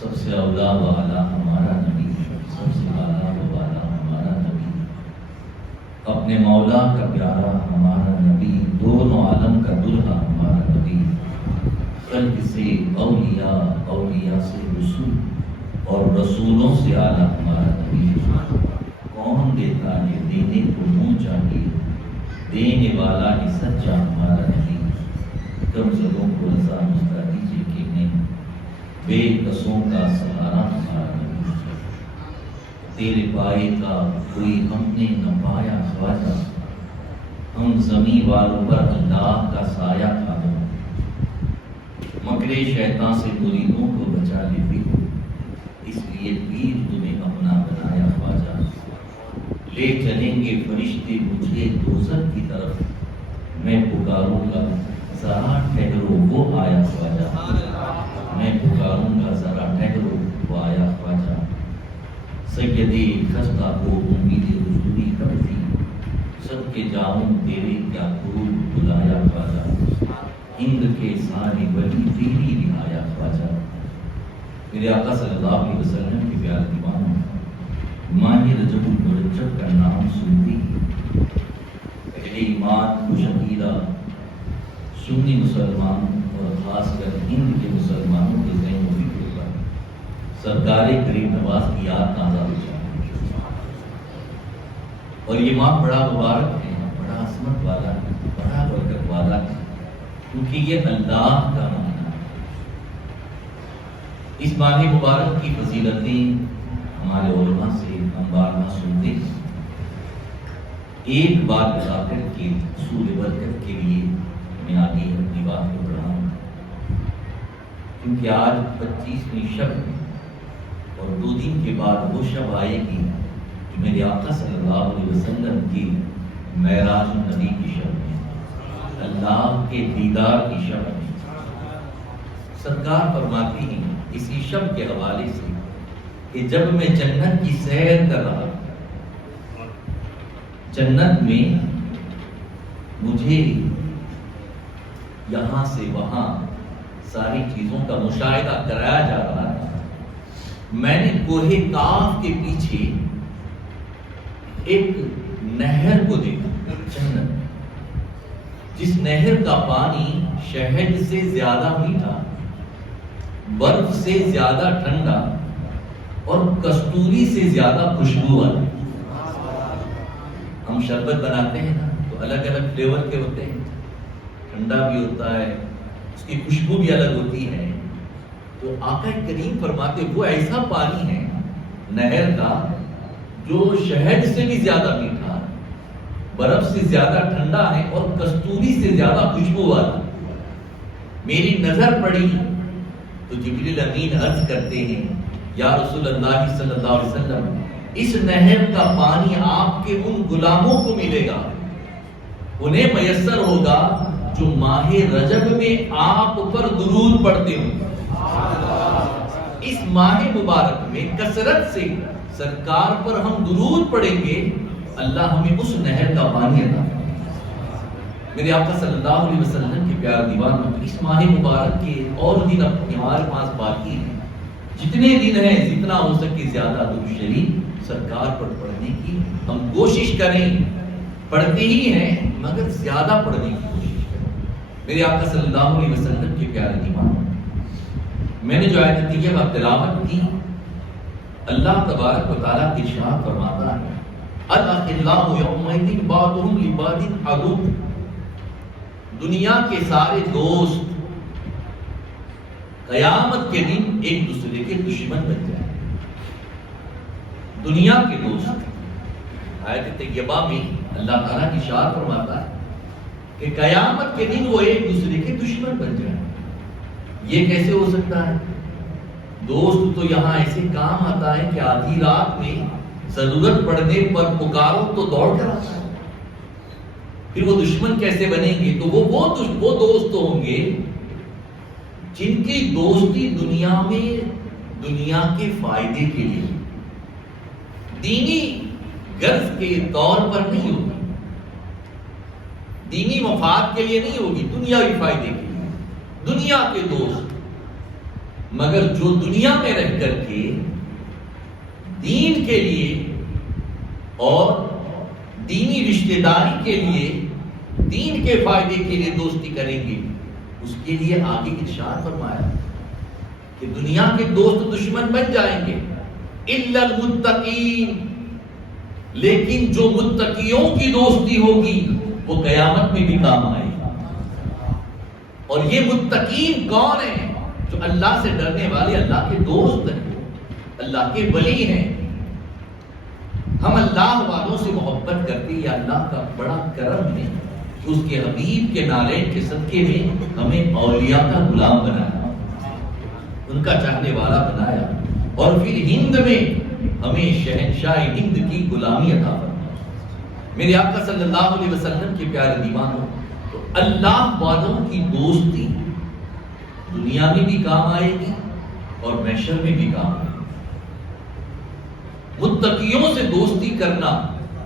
سب سے اولا و اعلیٰ ہمارا نبی، سب سے اعلیٰ و اعلیٰ ہمارا نبی، اپنے مولا کا پیارا ہمارا نبی، دونوں عالم کا دلہا ہمارا نبی، خلق سے اولیاء، اولیاء سے رسول اور رسولوں سے اعلیٰ ہمارا نبی۔ کون دیتا ہے دینے کو منہ چاہیے، دینے والا ہی سچا ہمارا نبی۔ کمزوروں کو رضا مستا دیجیے کہ نہیں، بے کسوں کا سہارا ہمارا نبی۔ تیرے پائے کا کوئی ہم نے نہ پایا خواجہ، ہم زمین والوں پر اللہ کا سایہ تھا، مکر شیطان سے مریدوں کو بچا لیتے ہو، اس لیے پیر تمہیں اپنا بنایا خواجہ۔ لے چلیں گے فرشتے مجھے دوزخ کی طرف، میں پکاروں گا ذرا ٹھہرو وہ آیا خواجہ، میں پکاروں گا ذرا ٹھہرو وہ آیا خواجہ۔ سیدی خستہ کو امید حضوری کب تھی، سب کے جاؤں تیرے کیا قرب بلایا خواجہ، ہند کے سارے ولی تیری رعایا خواجہ۔ میرے آقا صلی اللہ علیہ وسلم کے پیارے دیوانوں، ماہ رجب المرجب کا نام سنتے ہی پہلے ایمان مشکیرہ سنی مسلمان اور خاص کر ہند کے مسلمانوں کے ذہن میں بھی ہوگا، سرکار کریم نواز کی یاد تازہ ہو جائے۔ اور یہ ماہ بڑا مبارک ہے، بڑا عظمت والا ہے، بڑا برکت والا ہے، کیونکہ یہ اللہ کا مہینہ ہے۔ اس ماہ مبارک کی فضیلتیں ہمارے علماء سے ہم بارہا سنتے ہیں۔ ایک بات بتا کر کے حصول برکت کے لیے میں آگے اپنی بات کو بڑھاؤں، کیونکہ آج 25ویں شب ہے اور 2 دن کے بعد وہ شب آئے گی جو میرے آقا صلی اللہ علیہ وسلم کی معراج النبی کی شب ہے، اللہ کے دیدار کی شب ہے۔ سرکار فرماتی ہیں اسی شب کے حوالے سے کہ جب میں جنت کی سیر کر رہا تھا، جنت میں مجھے یہاں سے وہاں ساری چیزوں کا مشاہدہ کرایا جا رہا تھا۔ میں نے کوہ کاف کے پیچھے ایک نہر کو دیکھا، جنت، جس نہر کا پانی شہد سے زیادہ میٹھا، برف سے زیادہ ٹھنڈا اور کستوری سے زیادہ خوشبو والا۔ ہم شربت بناتے ہیں نا تو الگ الگ فلیور کے ہوتے ہیں، ٹھنڈا بھی ہوتا ہے، اس کی خوشبو بھی الگ ہوتی ہے۔ تو آقا کریم فرماتے وہ ایسا پانی ہے نہر کا جو شہد سے بھی زیادہ میٹھا، برف سے زیادہ ٹھنڈا ہے اور کستوری سے زیادہ خوشبو والا۔ میری نظر پڑی تو جبریل امین عرض کرتے ہیں یا رسول اللہ صلی اللہ علیہ وسلم، اس نہر کا پانی آپ کے ان غلاموں کو ملے گا، انہیں میسر ہوگا جو ماہ رجب میں آپ پر درود پڑھتے ہوں۔ اس ماہ مبارک میں کثرت سے سرکار پر ہم درود پڑھیں گے، اللہ ہمیں اس نہر کا پانی عطا فرمائے۔ میرے آقا صلی اللہ علیہ وسلم کے پیارے دیوانوں، اس ماہ مبارک کے اور دن ہمارے پاس باقی ہیں، جتنے دن ہیں جتنا ہو سکے زیادہ درود شریف سرکار پر پڑھنے کی ہم کوشش کریں۔ پڑھتے ہی ہیں مگر زیادہ پڑھنے کی کوشش کریں۔ میرے آقا صلی اللہ علیہ وسلم کے پیارے دیوانوں، میں نے جو آیت طیبہ تلاوت کی، اللہ تبارک و تعالیٰ ارشاد فرماتا ہے الاخلاء یومئذ بعضهم لبعض عدو، دنیا کے سارے دوست قیامت کے دن ایک دوسرے کے دشمن بن جائیں۔ دنیا کے دوست، آیت طیبہ میں اللہ تعالیٰ ارشاد فرماتا ہے کہ قیامت کے دن وہ ایک دوسرے کے دشمن بن جائیں۔ یہ کیسے ہو سکتا ہے؟ دوست تو یہاں ایسے کام آتا ہے کہ آدھی رات میں ضرورت پڑنے پر پکارو تو دوڑ کر آتا ہے۔ پھر وہ دشمن کیسے بنیں گے؟ تو وہ دوست ہوں گے جن کی دوستی دنیا میں دنیا کے فائدے کے لیے، دینی غرض کے طور پر نہیں ہوگی، دینی مفاد کے لیے نہیں ہوگی، دنیاوی فائدے کے لیے، دنیا کے دوست۔ مگر جو دنیا میں رہ کر کے دین کے لیے اور دینی رشتہ داری کے لیے، دین کے فائدے کے لیے دوستی کریں گے، اس کے لیے آگے ارشاد فرمایا کہ دنیا کے دوست دشمن بن جائیں گے الا المتقین، لیکن جو متقیوں کی دوستی ہوگی وہ قیامت میں بھی کام آئے گی۔ اور یہ متقین کون ہیں؟ جو اللہ سے ڈرنے والے، اللہ کے دوست ہیں، اللہ کے ولی ہیں۔ ہم اللہ والوں سے محبت کرتے، یا اللہ کا بڑا کرم ہے کہ اس کے حبیب کے نالین کے صدقے میں ہمیں اولیاء کا غلام بنایا، ان کا چاہنے والا بنایا، اور پھر ہند میں ہمیں شہنشاہ ہند کی غلامی عطا فرمایا۔ میرے آقا صلی اللہ علیہ وسلم کے پیارے دیوانوں، تو اللہ والوں کی دوستی دنیا میں بھی کام آئے گی اور محشر میں بھی کام آئے گی۔ متقیوں سے دوستی کرنا،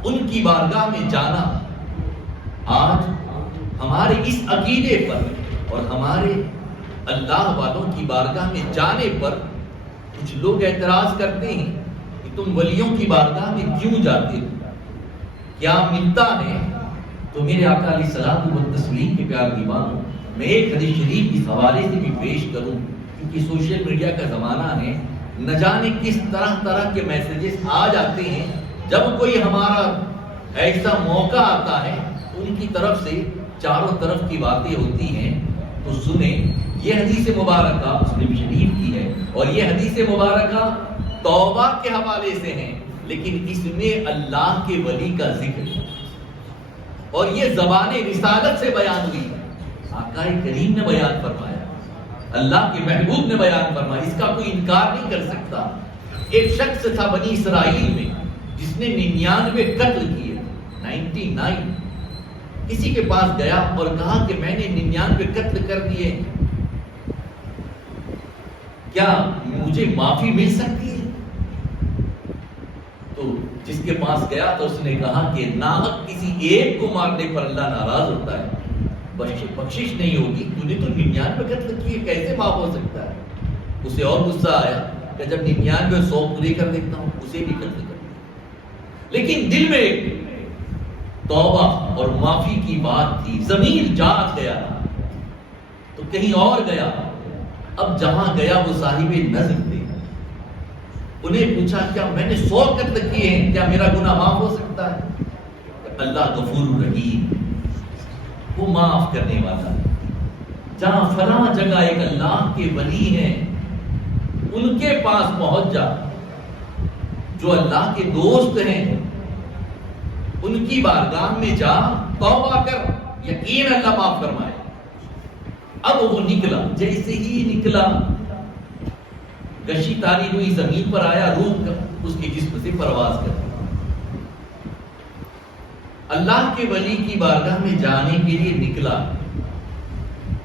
ان کی بارگاہ میں جانا، آج ہمارے اس عقیدے پر اور ہمارے اللہ والوں کی بارگاہ میں جانے پر کچھ لوگ اعتراض کرتے ہیں کہ تم ولیوں کی بارگاہ میں کیوں جاتے ہو، کیا ملتا ہے؟ تو میرے آقا علیہ الصلوۃ والتسلیم کے پیارے دیوانوں، میں ایک حدیث شریف اس حوالے سے بھی پیش کروں، کیونکہ سوشل میڈیا کا زمانہ ہے، نہ جانے کس طرح کے میسیجز آ جاتے ہیں۔ جب کوئی ہمارا ایسا موقع آتا ہے ان کی طرف سے چاروں طرف کی باتیں ہوتی ہیں، تو سنیں۔ یہ حدیث مبارکہ مسلم شریف کی ہے، اور یہ حدیث مبارکہ توبہ کے حوالے سے ہیں، لیکن اس میں اللہ کے ولی کا ذکر ہے، اور یہ زبان رسالت سے بیان ہوئی ہے، آقا کریم نے بیان فرمایا، اللہ کے محبوب نے بیان فرمایا، اس کا کوئی انکار نہیں کر سکتا۔ ایک شخص تھا بنی اسرائیل میں جس نے 99 قتل کیے، 99۔ کسی کے پاس گیا اور کہا کہ میں نے 99 قتل کر دیے، کیا مجھے معافی مل سکتی ہے؟ تو جس کے پاس گیا تو اس نے کہا کہ ناحق کسی ایک کو مارنے پر اللہ ناراض ہوتا ہے، بخشش نہیں ہوگی، تو نے تو 99 قتل کیے، کیسے معاف ہو سکتا ہے؟ اسے اور غصہ آیا کہ جب 99 100 پورے کر دیتا ہوں اسے بھی قتل کر دیا۔ لیکن دل میں ایک توبہ اور معافی کی بات تھی، ضمیر جاگ گیا، تو کہیں اور گیا۔ اب جہاں گیا وہ صاحب نظر تھے، انہیں پوچھا کیا میں نے 100 قتل کیے ہیں، کیا میرا گناہ معاف ہو سکتا ہے؟ اللہ غفور رحیم، وہ معاف کرنے والا۔ جہاں فلاں جگہ ایک اللہ کے ولی ہیں، ان کے پاس پہنچ جا، جو اللہ کے دوست ہیں، ان کی بارگاہ میں جا، توبہ کر، یقین اللہ معاف فرمائے۔ اب وہ نکلا، جیسے ہی نکلا گشی تاری ہوئی، زمین پر آیا، روح اس کے جسم سے پرواز کر اللہ کے ولی کی بارگاہ میں جانے کے لیے نکلا۔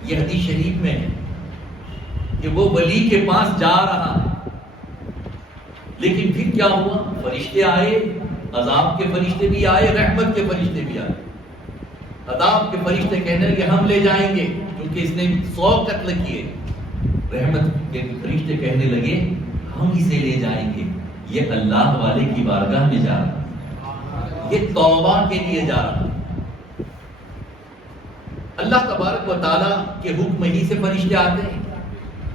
یہ حدیث شریف میں ہے کہ وہ ولی کے پاس جا رہا ہے، لیکن پھر کیا ہوا؟ فرشتے آئے، عذاب کے فرشتے بھی آئے، رحمت کے فرشتے بھی آئے۔ عذاب کے فرشتے کہنے لگے ہم لے جائیں گے کیونکہ اس نے 100 قتل کیے۔ رحمت کے فرشتے کہنے لگے ہم اسے لے جائیں گے، یہ اللہ والے کی بارگاہ میں جا رہا، یہ توبہ کے لیے جا رہا۔ اللہ تبارک و تعالیٰ کے حکم ہی سے فرشتے آتے ہیں،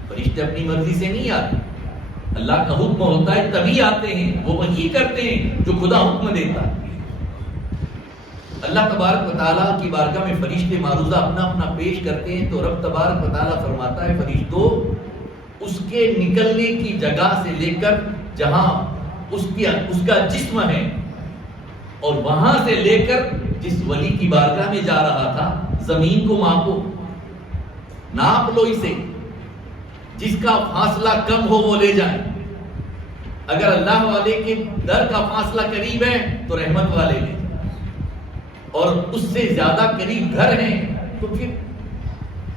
فرشتے اپنی مرضی سے نہیں آتے، اللہ کا حکم ہوتا ہے تبھی آتے ہیں، وہ وہی کرتے ہیں جو خدا حکم دیتا ہے۔ اللہ تبارک و تعالیٰ کی بارگاہ میں فرشتے معروضہ اپنا اپنا پیش کرتے ہیں، تو رب تبارک و تعالیٰ فرماتا ہے فرشتوں، اس کے نکلنے کی جگہ سے لے کر جہاں اس کا جسم ہے، اور وہاں سے لے کر جس ولی کی بارگاہ میں جا رہا تھا، زمین کو ماپو، ناپ لو اسے، جس کا فاصلہ کم ہو وہ لے جائیں. اگر اللہ والے کے در کا فاصلہ قریب ہے تو رحمت والے لے جائیں، اور اس سے زیادہ قریب گھر ہیں تو پھر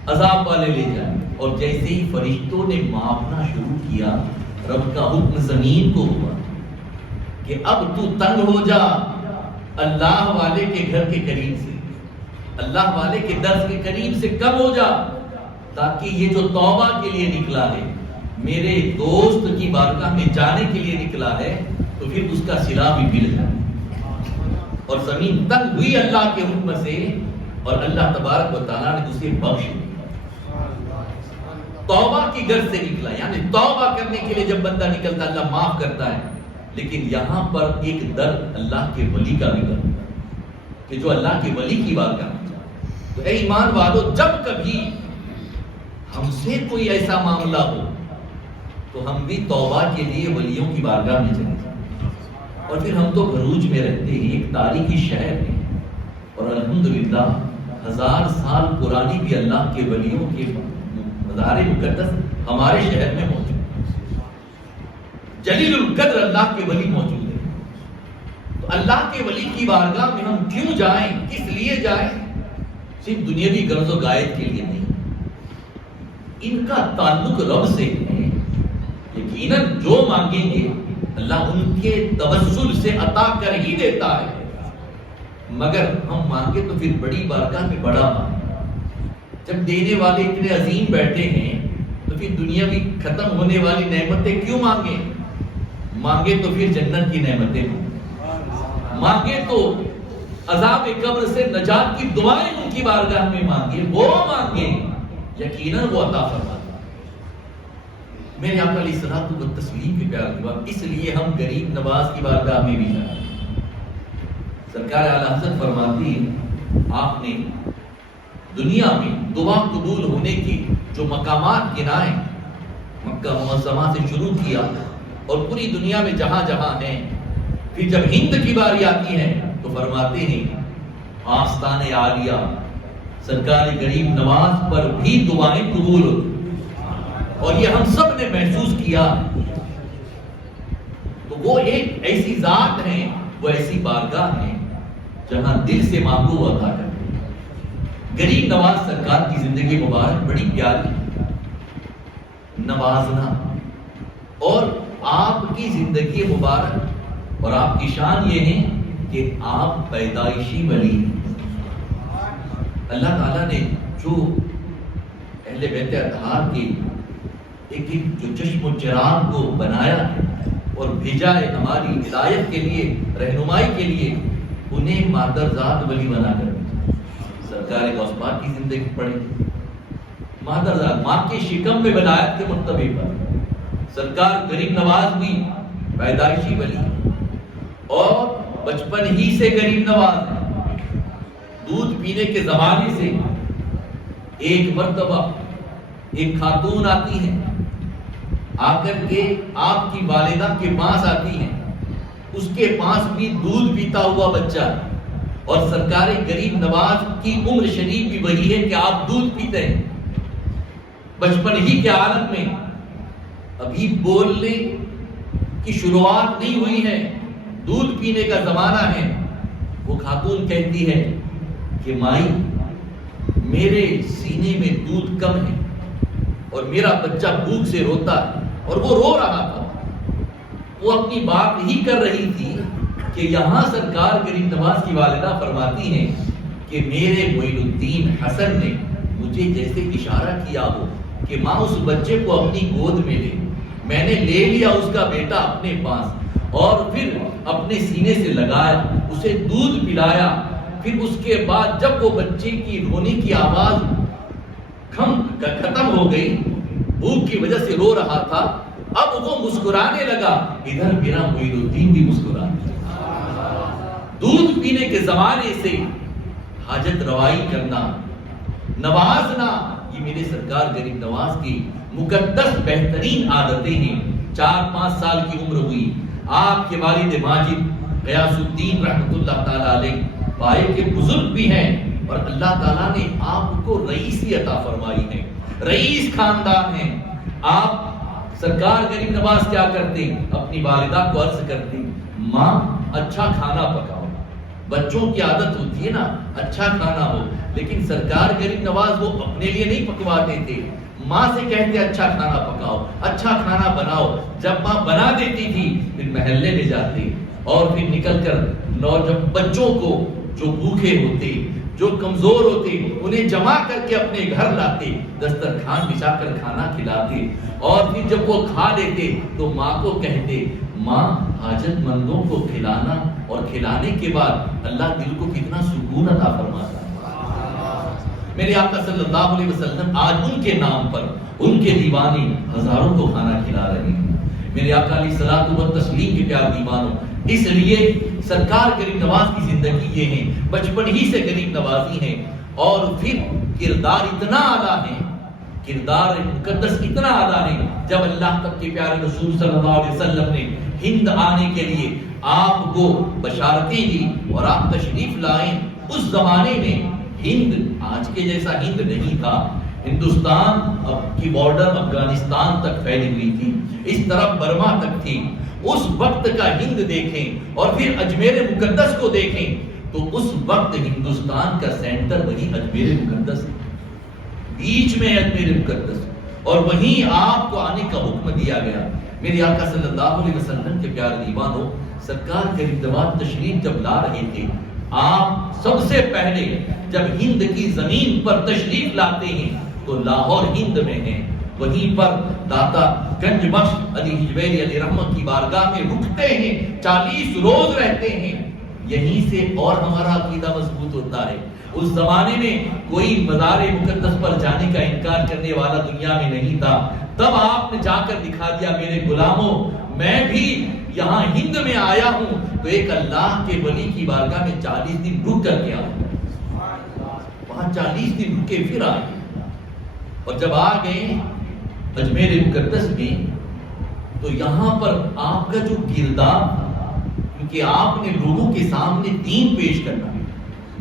عذاب والے لے جائیں. اور جیسے ہی فرشتوں نے ماپنا شروع کیا، رب کا حکم زمین کو ہوا کہ اب تو تنگ ہو جا اللہ والے کے گھر کے قریب سے، اللہ والے کے درس کے قریب سے کم ہو جا، تاکہ یہ جو توبہ کے لیے نکلا ہے، میرے دوست کی بارگاہ میں جانے کے لیے نکلا ہے، تو پھر اس کا صلہ بھی مل جائے. اور زمین تنگ ہوئی اللہ کے حکم سے، اور اللہ تبارک و تعالیٰ نے اسے بخش دیا. توبہ کی غرض سے نکلا، یعنی توبہ کرنے کے لیے جب بندہ نکلتا اللہ معاف کرتا ہے. لیکن یہاں پر ایک در اللہ کے ولی کا بھی کرتا ہے کہ جو اللہ کے ولی کی بات کرنا چاہتا ہے. تو اے ایمان والو، جب کبھی ہم سے کوئی ایسا معاملہ ہو تو ہم بھی توبہ کے لیے ولیوں کی بارگاہ میں چلے جائیں. اور پھر ہم تو بھروچ میں رہتے ہیں، ایک تاریخی شہر ہے، اور الحمدللہ 1000 سال پرانی بھی اللہ کے ولیوں کے مزار مقدس ہمارے شہر میں موجود ہے. جلیل القدر اللہ کے ولی موجود ہے. تو اللہ کے ولی کی بارگاہ میں ہم کیوں جائیں، کس لیے جائیں؟ صرف دنیاوی غرض و غایت کے لیے نہیں. ان کا تعلق رب سے ہے. یقیناً جو مانگیں گے اللہ ان کے توسل سے عطا کر ہی دیتا ہے، مگر ہم مانگے تو پھر بڑی بارگاہ میں بڑا مانگے. جب دینے والے اتنے عظیم بیٹھے ہیں تو پھر دنیا بھی ختم ہونے والی نعمتیں کیوں مانگے؟ مانگے تو پھر جنت کی نعمتیں مانگے، تو عذاب قبر سے نجات کی دعائیں ان کی بارگاہ میں مانگے، وہ مانگے، یقیناً وہ عطا فرماتا. میرے آقا علیہ الصلوۃ والتسلیم کے پیارے احباب، اس لیے ہم غریب نواز کی بارگاہ میں بھی جائیں. سرکار اعلیٰ حضرت فرماتی ہیں، آپ نے دنیا میں دعا قبول ہونے کے جو مقامات گنائے، مکہ معظمہ سے شروع کیا اور پوری دنیا میں جہاں جہاں ہیں. پھر جب ہند کی باری آتی ہے تو فرماتے ہیں آستان عالیہ سرکار غریب نواز پر بھی دعائیں قبول ہوتی. اور یہ ہم سب نے محسوس کیا. تو وہ ایک ایسی ذات ہے، وہ ایسی بارگاہ ہے جہاں دل سے مانگو وہ عطا کرتے. غریب نواز سرکار کی زندگی مبارک بڑی پیاری، نوازنا. اور آپ کی زندگی مبارک اور آپ کی شان یہ ہے کہ آپ پیدائشی ولی ہیں. اللہ تعالیٰ نے جو اہل بیت اطہار کے ایک جو چشم و چراغ کو بنایا ہے اور بھیجا ہے ہماری ہدایت کے لیے، رہنمائی کے لیے، انہیں مادر ذات ولی بنا کر سرکار غوث پاک کی زندگی پڑھی. مادر ذات ماں کے شکم میں ولایت کے مرتبے پر سرکار غریب نواز بھی پیدائشی ولی اور بچپن ہی سے غریب نواز ہے. دودھ پینے کے زمانے سے ایک مرتبہ ایک خاتون آتی ہے، آ کر کے آپ کی والدہ کے پاس آتی ہے. اس کے پاس بھی دودھ پیتا ہوا بچہ، اور سرکار غریب نواز کی عمر شریف بھی وہی ہے کہ آپ دودھ پیتے ہیں. بچپن ہی کے عالم میں ابھی بولنے کی شروعات نہیں ہوئی ہے، دودھ پینے کا زمانہ ہے. وہ خاتون کہتی ہے کہ مائی، میرے سینے میں دودھ کم ہے اور میرا بچہ بھوک سے روتا ہے. اور وہ رو رہا تھا، وہ اپنی بات ہی کر رہی تھی کہ یہاں سرکار غریب نواز کی والدہ فرماتی ہیں کہ میرے معین الدین حسن نے مجھے جیسے اشارہ کیا ہو کہ ماں اس بچے کو اپنی گود میں لے. میں نے لے لیا اس کا بیٹا اپنے پاس اور پھر اپنے سینے سے لگایا، اسے دودھ پلایا. پھر اس کے بعد جب وہ بچے کی رونے کی آواز ختم ہو گئی، بھوک کی وجہ سے رو رہا تھا، اب وہ مسکرانے لگا. ادھر میرا معین الدین بھی مسکرانے لگا. دودھ پینے کے زمانے سے حاجت روائی کرنا، نوازنا، یہ میرے سرکار غریب نواز کی مقدس بہترین عادتیں ہیں. 4-5 سال کی عمر ہوئی، آپ کے والد ماجد غیاث الدین رحمۃ اللہ تعالی علیہ پائے کے بزرگ بھی ہیں، اور اللہ تعالیٰ نے آپ کو رئیسی عطا فرمائی ہے. رئیس خاندان ہیں. آپ سرکار غریب نواز کیا کرتے ہیں؟ اپنی والدہ کو عرض کرتے ہیں ماں اچھا کھانا پکاؤ. بچوں کی عادت ہوتی ہے نا اچھا کھانا ہو، لیکن سرکار غریب نواز وہ اپنے لیے نہیں پکواتے تھے، ماں سے کہتے اچھا کھانا پکاؤ، اچھا کھانا بناؤ. جب ماں بنا دیتی تھی پھر محلے میں جاتے اور پھر نکل کر نوجوان بچوں کو جو بھوکے ہوتے جو کمزور ہوتے انہیں جمع کر کے اپنے گھر لاتے، دسترخوان بچھا کر کھانا کھلاتے، اور پھر جب وہ کھا لیتے تو ماں کو کہتے ماں حاجت مندوں کو کھلانا، اور کھلانے کے بعد اللہ دل کو کتنا سکون عطا فرماتا. میرے آقا صلی اللہ علیہ وسلم آج ان کے نام پر ان کے دیوانے ہزاروں کو کھانا کھلا رہے ہیں. میرے آقا علیہ الصلوۃ والتسلیم کے پیارے دیوانوں، اس لیے سرکار غریب نواز کی زندگی یہ ہے، بچپن ہی سے غریب نوازی ہے، اور پھر کردار اتنا اعلیٰ ہے، کردار مقدس اتنا اعلیٰ ہے. جب اللہ تک کے پیارے رسول صلی اللہ علیہ وسلم نے ہند آنے کے لیے آپ کو بشارتیں دی اور آپ تشریف لائیں، اس زمانے میں ہند آج کے جیسا ہند نہیں تھا. ہندوستان کی بارڈر افغانستان تک پھیلی ہوئی تھی، اس طرف برما تک تھی. اس وقت کا ہند دیکھیں اور پھر اجمیر مقدس کو دیکھیں تو اس وقت ہندوستان کا سینٹر وہی اجمیر مقدس، بیچ میں اجمیر مقدس، اور وہیں آپ کو آنے کا حکم دیا گیا. میرے آقا صلی اللہ علیہ وسلم کے پیارے دیوانوں، سرکار غریب نواز تشریف جب لا رہے تھے، آپ سب سے پہلے جب ہند کی زمین پر تشریف لاتے ہیں تو لاہور ہند میں ہیں، وہیں پر داتا گنج بخش علی حجویری علیہ رحمت کی بارگاہ میں رکتے ہیں، 40 روز رہتے ہیں. یہیں سے اور ہمارا عقیدہ مضبوط ہوتا ہے. اس زمانے میں کوئی مزار مقدس پر جانے کا انکار کرنے والا دنیا میں نہیں تھا. تب آپ نے جا کر دکھا دیا میرے غلاموں، میں بھی یہاں ہند میں آیا ہوں تو ایک اللہ کے ولی کی بارگاہ میں 40 دن رک کر کے آؤں. وہاں 40 دن رکے پھر آئے، اور جب آ گئے اجمیر مقدس میں تو یہاں پر آپ کا جو کردار تھا، کیونکہ آپ نے لوگوں کے سامنے دین پیش کرنا،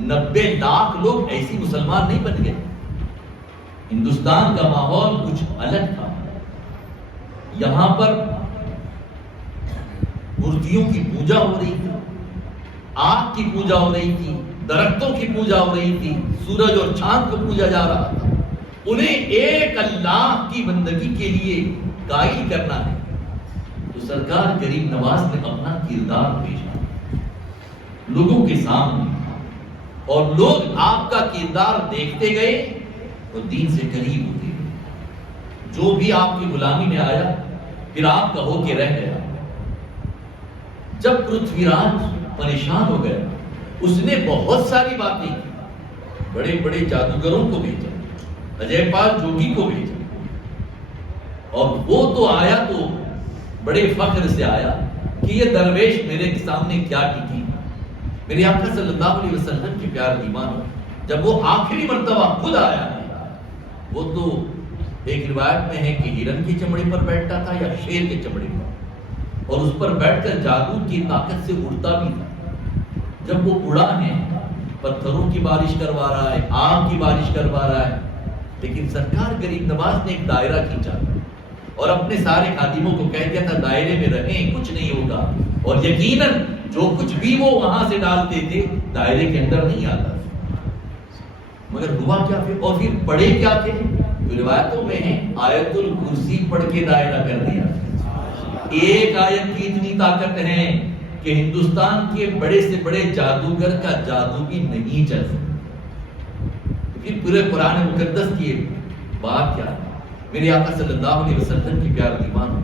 90 لاکھ لوگ ایسی مسلمان نہیں بن گئے. ہندوستان کا ماحول کچھ الگ تھا. یہاں پر مورتیوں کی پوجا ہو رہی تھی، آگ کی پوجا ہو رہی تھی، درختوں کی پوجا ہو رہی تھی، سورج اور چاند کو پوجا جا رہا تھا. انہیں ایک اللہ کی بندگی کے لیے قائل کرنا ہے تو سرکار غریب نواز نے اپنا کردار پیش لوگوں کے سامنے، اور لوگ آپ کا کردار دیکھتے گئے اور دین سے قریب ہوتے گئے. جو بھی آپ کی غلامی میں آیا پھر آپ کا ہو کے رہ گیا. جب پرتھوی راج پریشان ہو گیا، اس نے بہت ساری باتیں کی، بڑے بڑے جادوگروں کو بھیجا، اجے پال جوگی کو بھیجا، اور وہ تو آیا تو بڑے فخر سے آیا کہ یہ درویش میرے سامنے کیا ٹکی. میرے آقا صلی اللہ علیہ وسلم کے پیارے دیوانوں، جب وہ آخری مرتبہ خود آیا ہے، وہ تو ایک روایت میں ہے کہ ہرن کی چمڑی پر بیٹھتا تھا یا شیر کے چمڑی پر، اور اس پر بیٹھ کر جادو کی طاقت سے اڑتا بھی تھا. جب وہ اڑا ہے، پتھروں کی بارش کروا رہا ہے، آگ کی بارش کروا رہا ہے، لیکن سرکار غریب نواز نے ایک دائرہ کھینچا اور اپنے سارے خادموں کو کہہ دیا تھا دائرے میں رہیں، کچھ نہیں ہوگا. اور یقیناً جو کچھ بھی وہ وہاں سے ڈالتے تھے دائرے کے اندر نہیں آتا. مگر ہوا کیا پھر؟ اور پھر پڑھے کیا تھے؟ روایتوں میں ہے آیت الکرسی پڑھ کے دائرہ کر دیا. ایک آیت کی اتنی طاقت ہے کہ ہندوستان کے بڑے سے بڑے جادوگر کا جادو بھی نہیں چل سکتا. پھر پورے قرآن مقدس کی بات کیا ہے؟ میرے آقا صلی اللہ علیہ وسلم کی پیارے دیوانوں،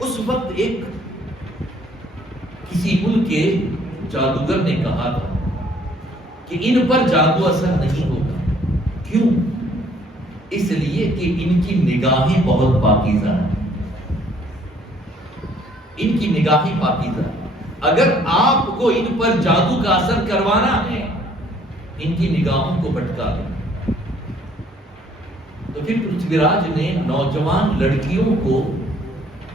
اس وقت ایک کسی ملک کے جادوگر نے کہا تھا کہ ان پر جادو اثر نہیں ہوگا. کیوں؟ اس لیے کہ ان کی نگاہیں بہت پاکیزہ ہیں. ان کی نگاہیں پاکیزہ ہیں. اگر آپ کو ان پر جادو کا اثر کروانا ہے، ان کی نگاہوں کو بھٹکا دیں. تو پھر پرتھوی راج نے نوجوان لڑکیوں کو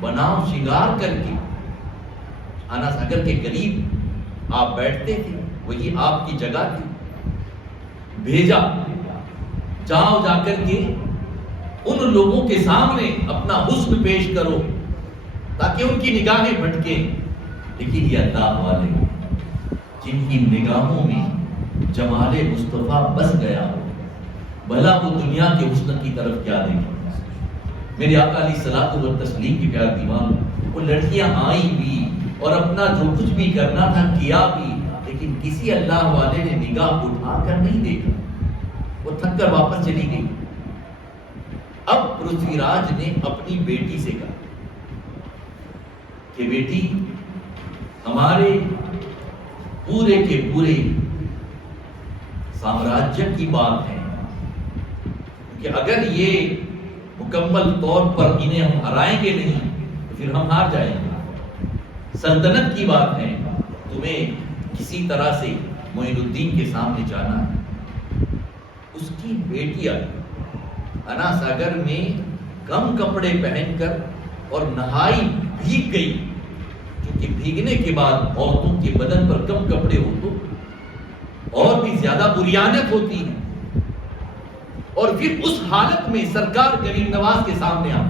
بناؤ شنگار کر کے آنا ساگر کے قریب آپ بیٹھتے تھے، وہی آپ کی جگہ تھی، بھیجا جاؤ جا کر کے ان لوگوں کے سامنے اپنا حسن پیش کرو تاکہ ان کی نگاہیں بھٹکیں. لیکن یہ اللہ والے جن کی نگاہوں میں جمال مصطفیٰ بس گیا ہو، بھلا وہ دنیا کے حسن کی طرف کیا دیکھیں. میرے آقا علیہ الصلوۃ والتسلیم کی پیار دیوان، وہ لڑکیاں آئی بھی اور اپنا جو کچھ بھی کرنا تھا کیا بھی، لیکن کسی اللہ والے نے نگاہ اٹھا کر نہیں دیکھا، وہ تھک کر واپس چلی گئی. اب پرتھوی راج نے اپنی بیٹی سے کہا کہ بیٹی، ہمارے پورے کے پورے سامراجیہ کی بات ہے کہ اگر یہ مکمل طور پر انہیں ہم ہرائیں گے نہیں تو پھر ہم ہار جائیں گے. سلطنت کی بات ہے، تمہیں کسی طرح سے معین الدین کے سامنے جانا ہے. اس کی بیٹی آئی انا ساگر میں کم کپڑے پہن کر اور نہائی بھیگ گئی، کیونکہ بھیگنے کے بعد عورتوں کے بدن پر کم کپڑے ہو تو اور بھی زیادہ بریانت ہوتی ہے. اور پھر اس حالت میں سرکار غریب نواز کے سامنے آ،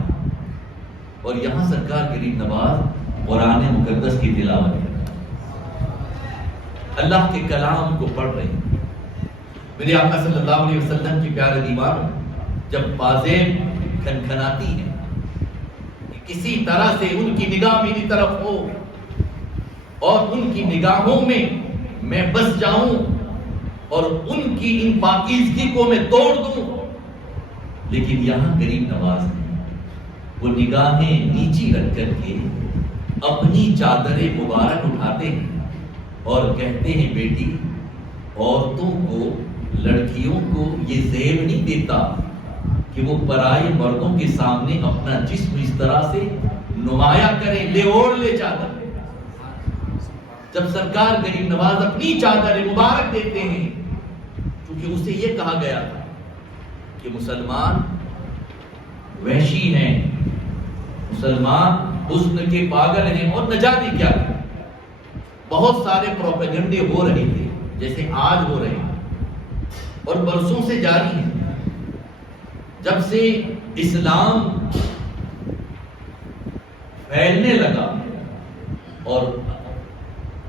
اور یہاں سرکار غریب نواز قرآن مقدس کی تلاوت کر، اللہ کے کلام کو پڑھ رہے ہیں. میرے آقا صلی اللہ علیہ وسلم کی پیارے دیوانوں، جب بازیں کھنکھناتی ہیں کہ کسی طرح سے ان کی نگاہ میری طرف ہو اور ان کی نگاہوں میں بس جاؤں اور ان کی ان پاکیزگی کو میں توڑ دوں، لیکن یہاں غریب نواز نے وہ نگاہیں نیچی رکھ کر کے اپنی چادر مبارک اٹھاتے ہیں اور کہتے ہیں بیٹی، عورتوں کو، لڑکیوں کو یہ زیب نہیں دیتا کہ وہ پرائے مردوں کے سامنے اپنا جسم اس طرح سے نمایاں کریں، لے اوڑھ لے چادر. جب سرکار غریب نواز اپنی چادر مبارک دیتے ہیں، کیونکہ اسے یہ کہا گیا تھا کہ مسلمان وحشی ہیں، مسلمان حسن کے پاگل ہیں، اور نہ جانے کیا. بہت سارے پروپیگنڈے ہو رہے تھے جیسے آج ہو رہے ہیں اور برسوں سے جاری ہیں. جب سے اسلام پھیلنے لگا اور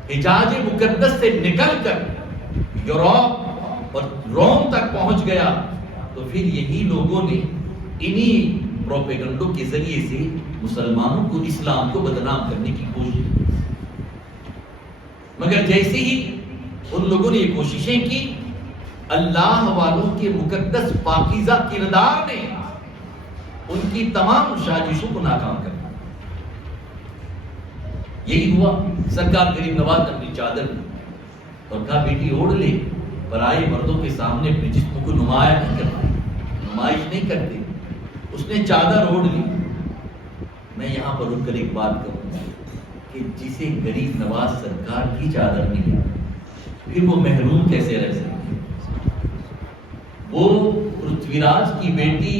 حجاز مقدس سے نکل کر یورپ اور روم تک پہنچ گیا، تو پھر یہی لوگوں نے انہی پروپیگنڈوں کے ذریعے سے مسلمانوں کو، اسلام کو بدنام کرنے کی کوشش کی. مگر جیسے ہی ان لوگوں نے یہ کوششیں کی، اللہ والوں کے مقدس پاکیزہ کردار نے ان کی تمام سازشوں کو ناکام کر دیا. یہی ہوا. سرکار غریب نواز نے اپنی چادر لی اور کہا بیٹی اوڑھ لے، پرائے مردوں کے سامنے اپنے جسم کو نمایاں نہیں کرتے، نمائش نہیں کرتے. اس نے چادر اوڑھ لی. میں یہاں پر رک کر ایک بات کروں کہ جسے غریب نواز سرکار کی چادر نہیں ہے، پھر وہ محروم کیسے رہ سکتے؟ وہ پرتھوی راج کی بیٹی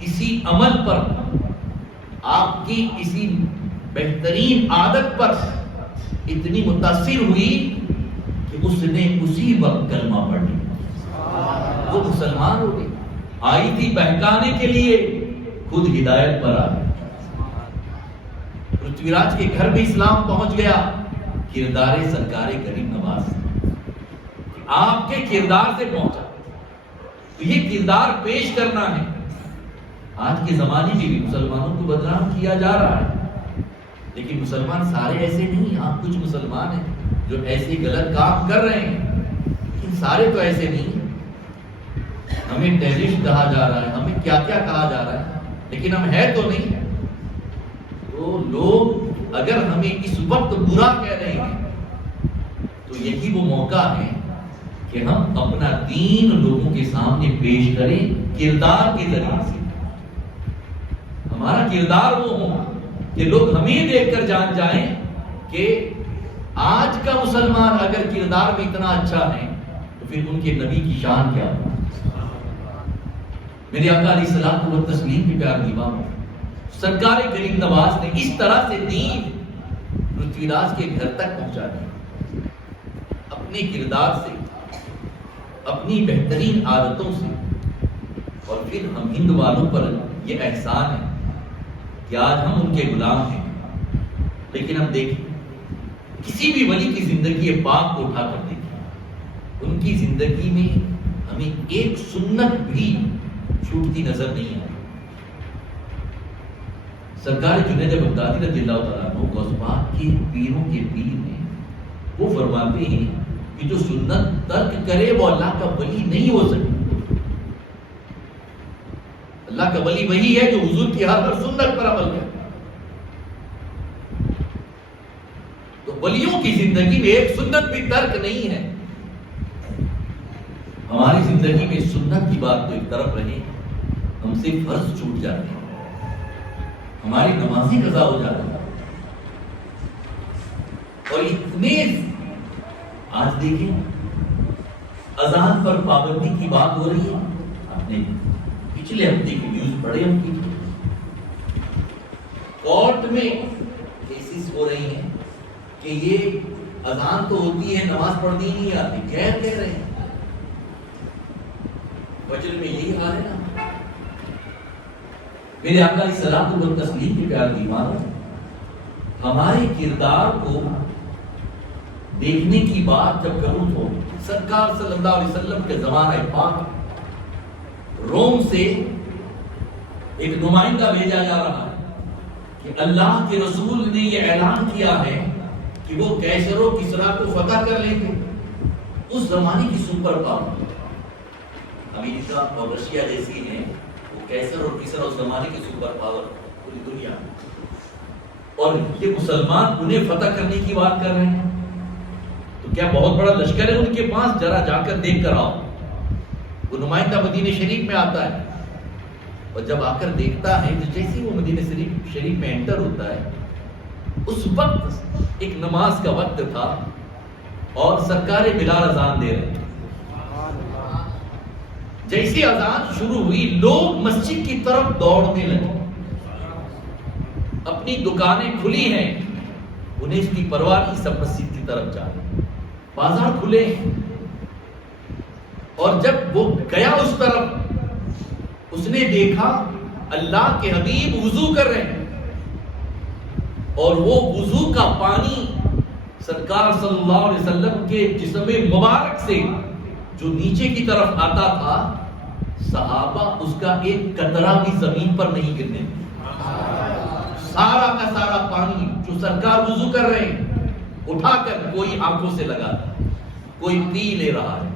اسی عمل پر، آپ کی اسی بہترین عادت پر اتنی متاثر ہوئی کہ اس نے اسی وقت کلمہ پڑھ لیا، وہ مسلمان ہو گئی. آئی تھی بہکانے کے لیے، خود ہدایت پر آ گئی. پرتھوی راج کے گھر میں اسلام پہنچ گیا. کردار سرکار غریب نواز آپ کے کردار سے پہنچا، تو یہ کردار پیش کرنا ہے. آج کے زمانے میں بھی مسلمانوں کو بدنام کیا جا رہا ہے، لیکن مسلمان سارے ایسے نہیں. ہاں کچھ مسلمان ہیں جو ایسے غلط کام کر رہے ہیں، لیکن سارے تو ایسے نہیں. ہمیں ٹیررسٹ کہا جا رہا ہے، ہمیں کیا کیا کہا جا رہا ہے، لیکن ہم ہے تو نہیں. تو لوگ اگر ہمیں اس وقت برا کہہ رہے ہیں تو یہی وہ موقع ہے کہ ہم اپنا دین لوگوں کے سامنے پیش کریں کردار کے ذریعے سے. ہمارا کردار وہ ہو کہ لوگ ہمیں دیکھ کر جان جائیں کہ آج کا مسلمان اگر کردار میں اتنا اچھا ہے تو پھر ان کے نبی کی شان کیا ہو. میرے آقا علیہ السلام و تسلیم کی پیار دیوان، سرکار غریب نواز نے اس طرح سے دین پرتھوی راج کے گھر تک پہنچا دیا، اپنے کردار سے، اپنی بہترین عادتوں سے. اور پھر ہم ہند والوں پر یہ احسان ہے کہ آج ہم ان کے غلام ہیں. لیکن ہم دیکھیں کسی بھی ولی کی زندگی پاک کو اٹھا کر دیکھیں, ان کی زندگی میں ہمیں ایک سنت بھی چھوٹتی نظر نہیں آئی. سرکار جنید بغدادی رضی اللہ تعالیٰ عنہ غوث پاک کے پیروں کے پیر ہیں. وہ فرماتے ہیں کہ جو سنت ترک کرے وہ اللہ کا ولی نہیں ہو سکتا. اللہ کا ولی وہی ہے جو حضور کی ہر سنت پر عمل کرے. تو ولیوں کی زندگی میں ایک سنت بھی ترک نہیں ہے. ہماری زندگی میں سنت کی بات تو ایک طرف رہے, ہم سے فرض چھوٹ جاتے ہیں, ہماری نمازی قضا ہو جاتی ہے. اور اتنے آج دیکھیں اذان پر پابندی کی بات ہو رہی ہے. آپ نے پچھلے ہفتے کی نیوز پڑھے ہوں گی, کورٹ میں کیسز ہو رہی ہیں کہ یہ اذان تو ہوتی ہے, نماز پڑھنی نہیں آتی. کہہ رہے ہیں فجر میں یہی حال ہے نا. میرے آقا علیہ الصلوۃ والتسلیم کے پیارے ایمانوں, ہمارے کردار کو دیکھنے کی بات جب کروں تو سرکار صلی اللہ علیہ وسلم کے زمانہ پاک روم سے ایک نمائندہ بھیجا جا رہا ہے کہ اللہ کے رسول نے یہ اعلان کیا ہے کہ وہ کیسر و کسریٰ کو فتح کر لیں گے. اس زمانے کی سپر پاور امریکہ اور رشیا جیسی ہیں, وہ کیسر اور کسریٰ اس زمانے کی سپر پاور پوری دنیا میں, اور یہ مسلمان انہیں فتح کرنے کی بات کر رہے ہیں. تو کیا بہت بڑا لشکر ہے ان کے پاس؟ ذرا جا کر دیکھ کر آؤ. وہ نمائندہ مدینہ شریف میں آتا ہے, اور جب آ کر دیکھتا ہے تو جیسے وہ مدینہ شریف میں انٹر ہوتا ہے, اس وقت ایک نماز کا وقت تھا اور سرکار بلال اذان دے رہے. جیسی اذان شروع ہوئی لوگ مسجد کی طرف دوڑنے لگے. اپنی دکانیں کھلی ہیں, انہیں اس کی پرواہ نہیں, سب مسجد کی طرف جا رہے. بازار کھلے ہیں, اور جب وہ گیا اس طرف, اس نے دیکھا اللہ کے حبیب وضو کر رہے ہیں, اور وہ وضو کا پانی سرکار صلی اللہ علیہ وسلم کے جسم مبارک سے جو نیچے کی طرف آتا تھا, صحابہ اس کا ایک قطرہ بھی زمین پر نہیں گرنے دیا. سارا کا سارا پانی جو سرکار وضو کر رہے ہیں اٹھا کر کوئی آنکھوں سے لگاتا ہے, کوئی پی لے رہا ہے,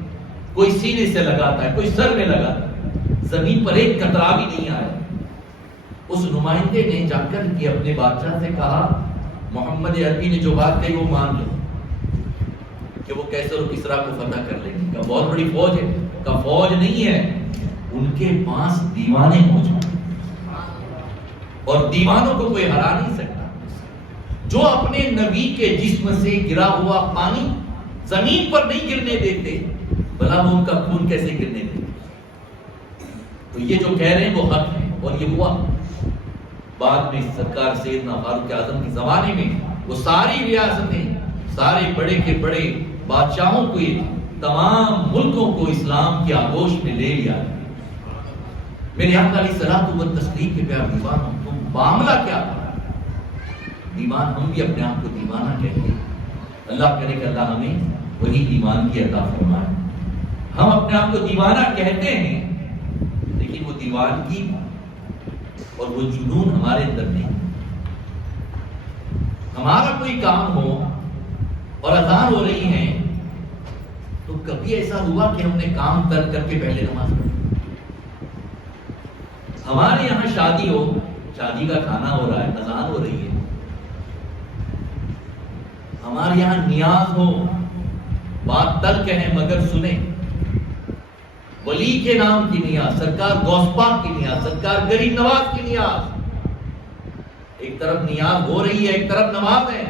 کوئی سینے سے لگاتا ہے, کوئی سر میں لگاتا ہے, زمین پر ایک قطرہ بھی نہیں آیا. اس نمائندے نے جا کر کے اپنے بادشاہ سے کہا, محمد عربی نے جو بات کہی وہ مان لو کہ وہ کیسر و کسریٰ کو فتح کر لیں گے. کہ بہت بڑی فوج ہے. کہ فوج نہیں ہے, ان کے پاس دیوانے موجود ہیں, اور دیوانوں کو کوئی ہرا نہیں سکتا. جو اپنے نبی کے جسم سے گرا ہوا پانی زمین پر نہیں گرنے دیتے, بھلا وہ ان کا خون کیسے گرنے دیتے؟ تو یہ جو کہہ رہے ہیں وہ حق ہے, اور یہ ہوا. بعد میں سرکار سیدنا فاروق اعظم کے زمانے میں وہ ساری ریاستیں, سارے بڑے کے بڑے بادشاہوں کو, تمام ملکوں کو اسلام کی آغوش میں لے لیا. میرے آقا علیہ الصلوۃ والتسلیم کے پیارے دیوانوں, تم معاملہ کیا تھا؟ دیوان ہم بھی اپنے آپ کو دیوانہ کہتے ہیں. اللہ کرے کہ اللہ ہمیں وہی ایمان کی عطا فرمائے. ہم اپنے آپ کو دیوانہ کہتے ہیں, لیکن وہ دیوانگی اور وہ جنون ہمارے اندر نہیں. ہمارا کوئی کام ہو اور اذان ہو رہی ہے تو کبھی ایسا ہوا کہ ہم نے کام ترک کر کے پہلے نماز پڑھی؟ ہمارے یہاں شادی ہو, شادی کا کھانا ہو رہا ہے, اذان ہو رہی ہے. ہمارے یہاں نیاز ہو, بات ترک ہے مگر سنیں, ولی کے نام کی نیاز, سرکار غوث پاک کی نیاز, سرکار غریب نواز کی نیاز. ایک طرف نیاز ہو رہی ہے, ایک طرف نماز ہے.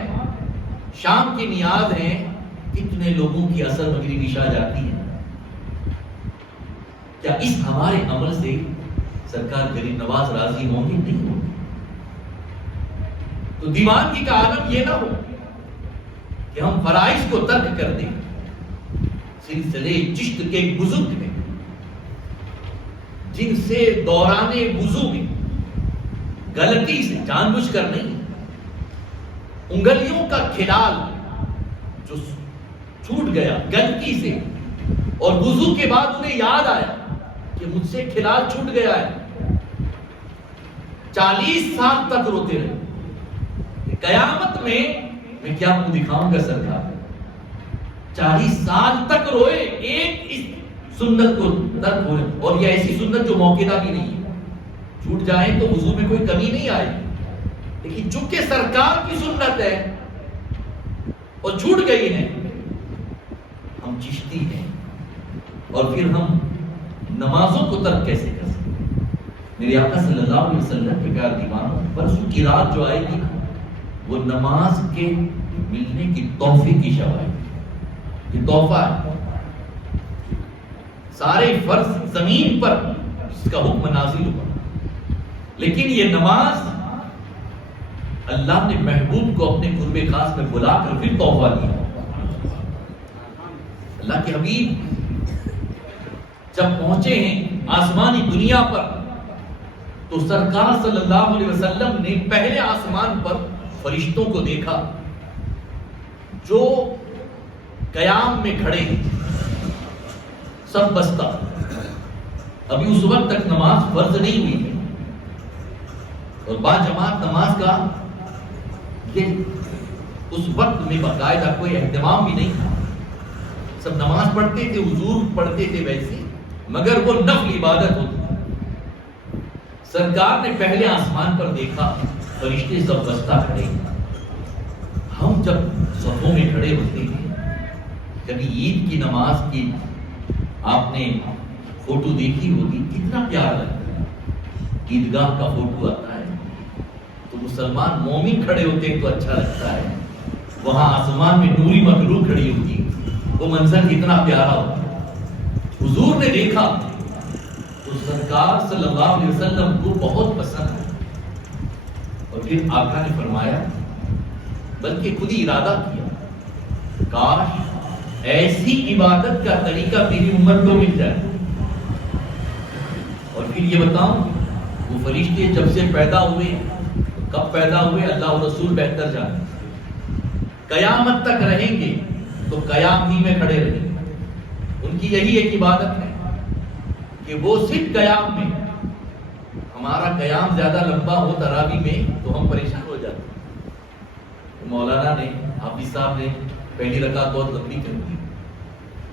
شام کی نیاز ہے, کتنے لوگوں کی اثر مغرب عشاء جاتی ہے. کیا اس ہمارے عمل سے سرکار غریب نواز راضی ہوں گے؟ نہیں ہوں گے. تو دیوانگی کا عالم یہ نہ ہو کہ ہم فرائض کو ترک کر دیں. سلسلے چشت کے بزرگ نے جن سے دوران وضو میں غلطی سے، جان بوجھ کر نہیں، انگلیوں کا کھلال جو چھوٹ گیا غلطی سے، اور وضو کے بعد انہیں یاد آیا کہ مجھ سے کھلال چھوٹ گیا ہے، 40 سال تک روتے رہے، قیامت میں کیا منہ دکھاؤں گا سرکار، 40 سال تک روئے ایک اس سنت کو ترک ہوئے، اور یہ ایسی سنت جو موقع بھی نہیں ہے، چھوٹ جائیں تو وضو میں کوئی کمی نہیں آئے، لیکن چونکہ سرکار کی سنت ہے اور چھوٹ گئی ہے، ہم چشتی ہیں، اور پھر ہم نمازوں کو ترک کیسے کر سکتے ہیں؟ میرے آقا صلی اللہ علیہ وسلم کے پیار دیوانوں، پرسوں کی رات جو آئے گی وہ نماز کے ملنے کی تحفے کی شب ہے، یہ تحفہ ہے، سارے فرض زمین پر اس کا حکم نازل ہوا، لیکن یہ نماز اللہ نے محبوب کو اپنے قرب خاص میں بلا کر پھر تحفہ دیا۔ اللہ کے حبیب جب پہنچے ہیں آسمانی دنیا پر تو سرکار صلی اللہ علیہ وسلم نے پہلے آسمان پر فرشتوں کو دیکھا جو قیام میں کھڑے ہیں، سب بستہ، ابھی اس وقت تک نماز فرض نہیں ہوئی ہے، اور با جماعت نماز کا یہ اس وقت میں باقاعدہ کوئی اہتمام بھی نہیں تھا، سب نماز پڑھتے تھے، حضور پڑھتے تھے ویسے، مگر وہ نفل عبادت ہوتی۔ سرکار نے پہلے آسمان پر دیکھا فرشتے سب بستہ کھڑے ہیں، ہم جب صفوں میں کھڑے ہوتے ہیں، کبھی عید کی نماز کی آپ نے فوٹو دیکھی ہوگی، کتنا پیار لگتا ہے، عیدگاہ کا فوٹو آتا ہے تو مسلمان مومن کھڑے ہوتے ہیں تو اچھا لگتا ہے، وہاں آسمان میں نوری مخلوق کھڑی ہوتی ہے، وہ منظر کتنا پیارا ہوتا ہے۔ حضور نے دیکھا تو سرکار صلی اللہ علیہ وسلم کو بہت پسند ہے، اور پھر آقا نے فرمایا، بلکہ خود ہی ارادہ کیا، کاش ایسی عبادت کا طریقہ میری امت کو مل جائے۔ اور پھر یہ بتاؤں، وہ فرشتے جب سے پیدا ہوئے، کب پیدا ہوئے اللہ و رسول بہتر جانے، قیامت تک رہیں گے تو قیام ہی میں کھڑے رہیں گے، ان کی یہی ایک عبادت ہے کہ وہ صرف قیام میں، ہمارا قیام زیادہ لمبا ہو تراویح میں تو ہم پریشان ہو جاتے ہیں، مولانا نے حافظ صاحب نے پہلی رکعت بہت لمبی کر دی،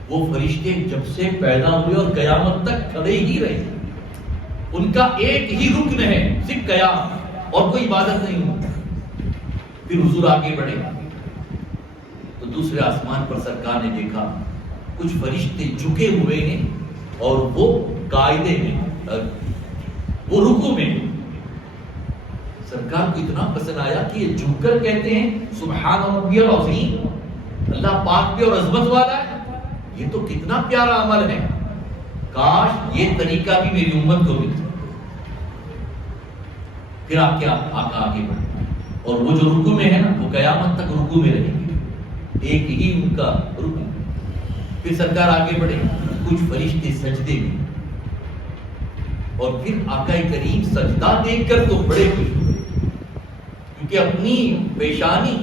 وہ فرشتے جب سے پیدا ہوئے اور قیامت تک کھڑے ہی رہے، ان کا ایک ہی رکن ہے صرف قیام، اور کوئی عبادت نہیں ہوتی۔ پھر حضور آگے بڑھے تو دوسرے آسمان پر سرکار نے دیکھا کچھ فرشتے جھکے ہوئے ہیں اور وہ قاعدے میں، وہ رکوع میں، سرکار کو اتنا پسند آیا کہ یہ جھک کر کہتے ہیں سبحان ربی العظیم، اللہ پاک بھی اور عظمت والا ہے، یہ تو کتنا پیارا عمل ہے، کاش یہ طریقہ بھی میری امت کو مل جائے۔ پھر آپ کے آقا آگے بڑھے، اور وہ جو رکوع میں ہے نا وہ قیامت تک رکوع میں رہیں گے، ایک ہی ان کا رکوع۔ پھر سرکار آگے بڑھے، کچھ فرشتے سجدے میں، اور پھر آقا کریم سجدہ دیکھ کر تو بڑے خوش ہوئے، کیونکہ اپنی پیشانی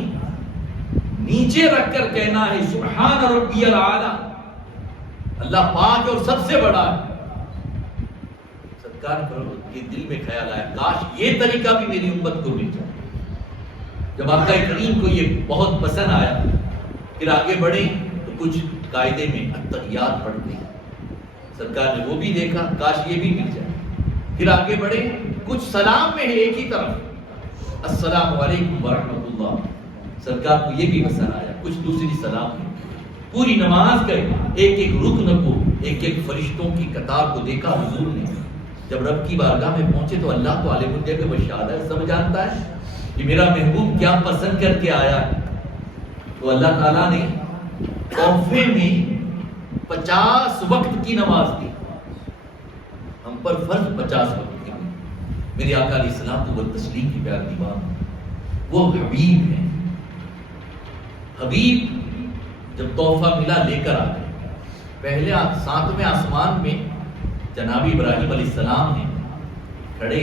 نیچے رکھ کر کہنا ہے سبحان ربی الاعلی، اللہ پاک اور سب سے بڑا ہے۔ سرکار کے دل میں خیال آیا کاش یہ طریقہ بھی میری امت کو مل جائے۔ جب آقا کریم کو یہ بہت پسند آیا، پھر آگے بڑھے تو کچھ قاعدے میں التحیات پڑھتے ہیں، سرکار نے وہ بھی دیکھا کاش یہ بھی مل جائے۔ پھر آگے بڑھے، کچھ سلام میں ہے ایک ہی طرف السلام علیکم ورحمۃ اللہ، سرکار کو یہ بھی پسند آیا، کچھ دوسری سلام ہے۔ پوری نماز کا ایک ایک رکن کو، ایک ایک فرشتوں کی قطار کو دیکھا حضور نے۔ جب رب کی بارگاہ میں پہنچے تو اللہ تو عالم الغیب و شہادت سب جانتا ہے کہ میرا محبوب کیا پسند کر کے آیا ہے، تو اللہ تعالیٰ نے تحفے میں 50 وقت کی نماز دی، ہم پر فرض 50 وقت کی۔ میرے آقا علیہ السلام تو وہ تسلیم کی پیار دیوان، وہ حبیب ہیں۔ حبیب جب تحفہ ملا لے کر آ گئے، پہلے 7ویں آسمان میں جناب ابراہیم علیہ السلام نے کھڑے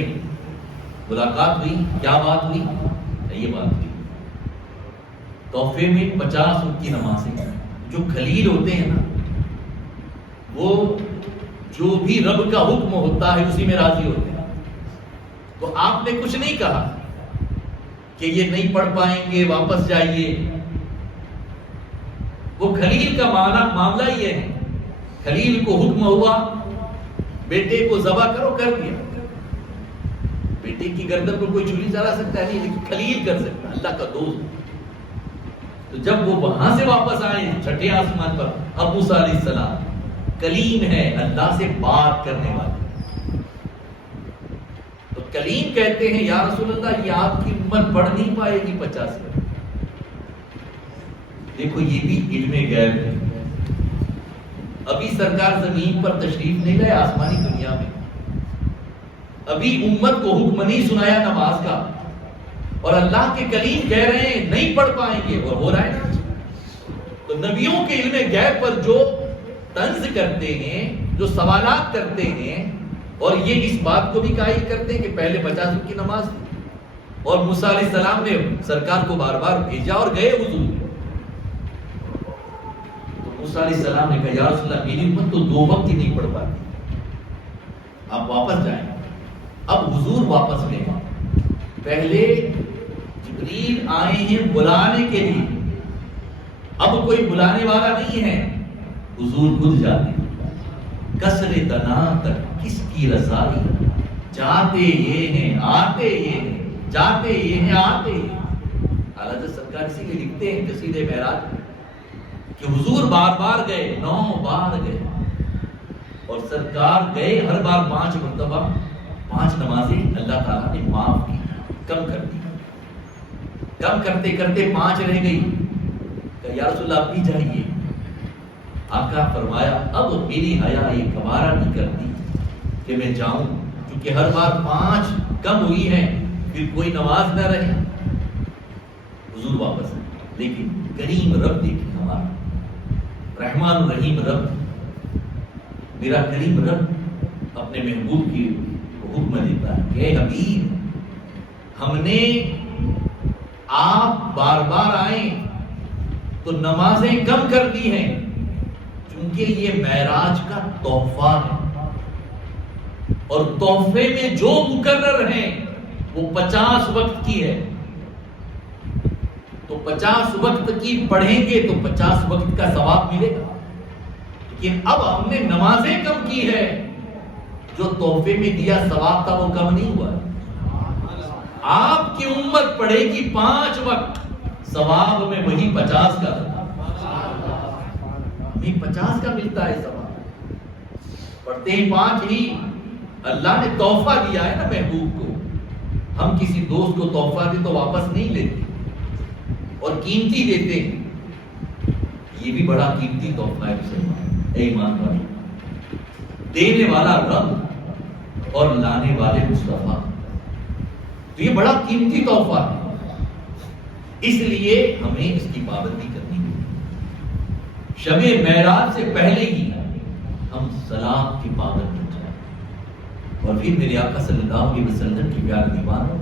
ملاقات ہوئی، کیا بات ہوئی؟ یہ بات ہوئی تحفے میں 50 وقت کی نمازیں. جو خلیل ہوتے ہیں نا، وہ جو بھی رب کا حکم ہوتا ہے اسی میں راضی ہوتے ہیں. تو آپ نے کچھ نہیں کہا کہ یہ نہیں پڑھ پائیں گے، واپس جائیے. وہ خلیل کا معاملہ یہ ہے. خلیل کو حکم ہوا بیٹے کو ذبح کرو، کر دیا. بیٹے کی گردن پر کوئی چھری چلا سکتا ہے نہیں، لیکن خلیل کر سکتا، اللہ کا دوست. تو جب وہ وہاں سے واپس آئے چھٹے آسمان پر، اب موسیٰ علیہ السلام کلیم ہے، اللہ سے بات کرنے والے. تو کلیم کہتے ہیں یا رسول اللہ یہ آپ کی امت پڑھ نہیں پائے گی 50 میں. دیکھو یہ بھی علم غیب ہے. ابھی سرکار زمین پر تشریف نہیں لائے، آسمانی دنیا میں. ابھی امت کو حکم نہیں سنایا نماز کا، اور اللہ کے کلیم کہہ رہے ہیں نہیں پڑھ پائیں گے، اور ہو رہا ہے نا. تو نبیوں کے علم غیب پر جو طنز کرتے ہیں، جو سوالات کرتے ہیں، اور یہ اس بات کو بھی قائل کرتے ہیں کہ پہلے 50 وقت کی نماز تھی، اور موسیٰ علیہ السلام نے سرکار کو بار بار بھیجا اور گئے حضور. تو موسیٰ علیہ السلام نے کہا یا رسول اللہ میری امت تو 2 وقت ہی نہیں پڑھ پاتی، آپ واپس جائیں. اب حضور واپس گئے. پہلے جبریل آئے ہیں بلانے کے لیے، اب کوئی بلانے والا نہیں ہے، حضور خود جاتے. کسر دنا تک کس کی رسائی، جاتے یہ ہیں آتے یہ ہیں، جاتے یہ ہیں آتے یہ ہیں. حالانکہ سرکار اسی لیے لکھتے ہیں قصیدہ معراج کہ حضور بار بار گئے، 9 بار گئے، اور سرکار گئے ہر بار 5 مرتبہ. 5 نمازیں اللہ تعالیٰ نے معاف کی، کم کر دی. کم کرتے کرتے 5 رہ گئی. کہ یا رسول اللہ آپ بھی جائیے. آقا فرمایا اب میری حیا یہ گوارا نہیں کرتی کہ میں جاؤں، کیونکہ ہر بار 5 کم ہوئی ہیں، پھر کوئی نماز نہ رہے. حضور واپس ہے. لیکن کریم رب دیکھیں ہمارا، رحمان الرحیم رب، میرا کریم رب اپنے محبوب کی حکم دیتا ہے کہ اے حبیب ہم نے آپ بار بار آئیں تو نمازیں کم کر دی ہیں، کیونکہ یہ معراج کا تحفہ ہے، اور تحفے میں جو مقرر ہیں وہ 50 وقت کی ہے. تو 50 وقت کی پڑھیں گے تو 50 وقت کا ثواب ملے گا. لیکن اب ہم نے نمازیں کم کی ہے، جو تحفے میں دیا ثواب تھا وہ کم نہیں ہوا. آپ کی امت پڑھے گی 5 وقت، ثواب میں وہی 50 کا، ہمیں 50 کا ملتا ہے ثواب. پڑھتے ہیں 5 ہی. اللہ نے تحفہ دیا ہے نا محبوب کو. ہم کسی دوست کو تحفہ دیں تو واپس نہیں لیتے اور قیمتی دیتے ہیں. یہ بھی بڑا قیمتی تحفہ ہے مسلمان. اے ایمان والے، دینے والا رب اور لانے والے مصطفیٰ، تو یہ بڑا قیمتی تحفہ ہے. اس لیے ہمیں اس کی پابندی کرنی ہے. شب معراج سے پہلے ہی ہم صلاۃ کی پابند ہو جائیں. اور پھر میرے آقا صلی اللہ علیہ وسلم کی پیار دیوانوں،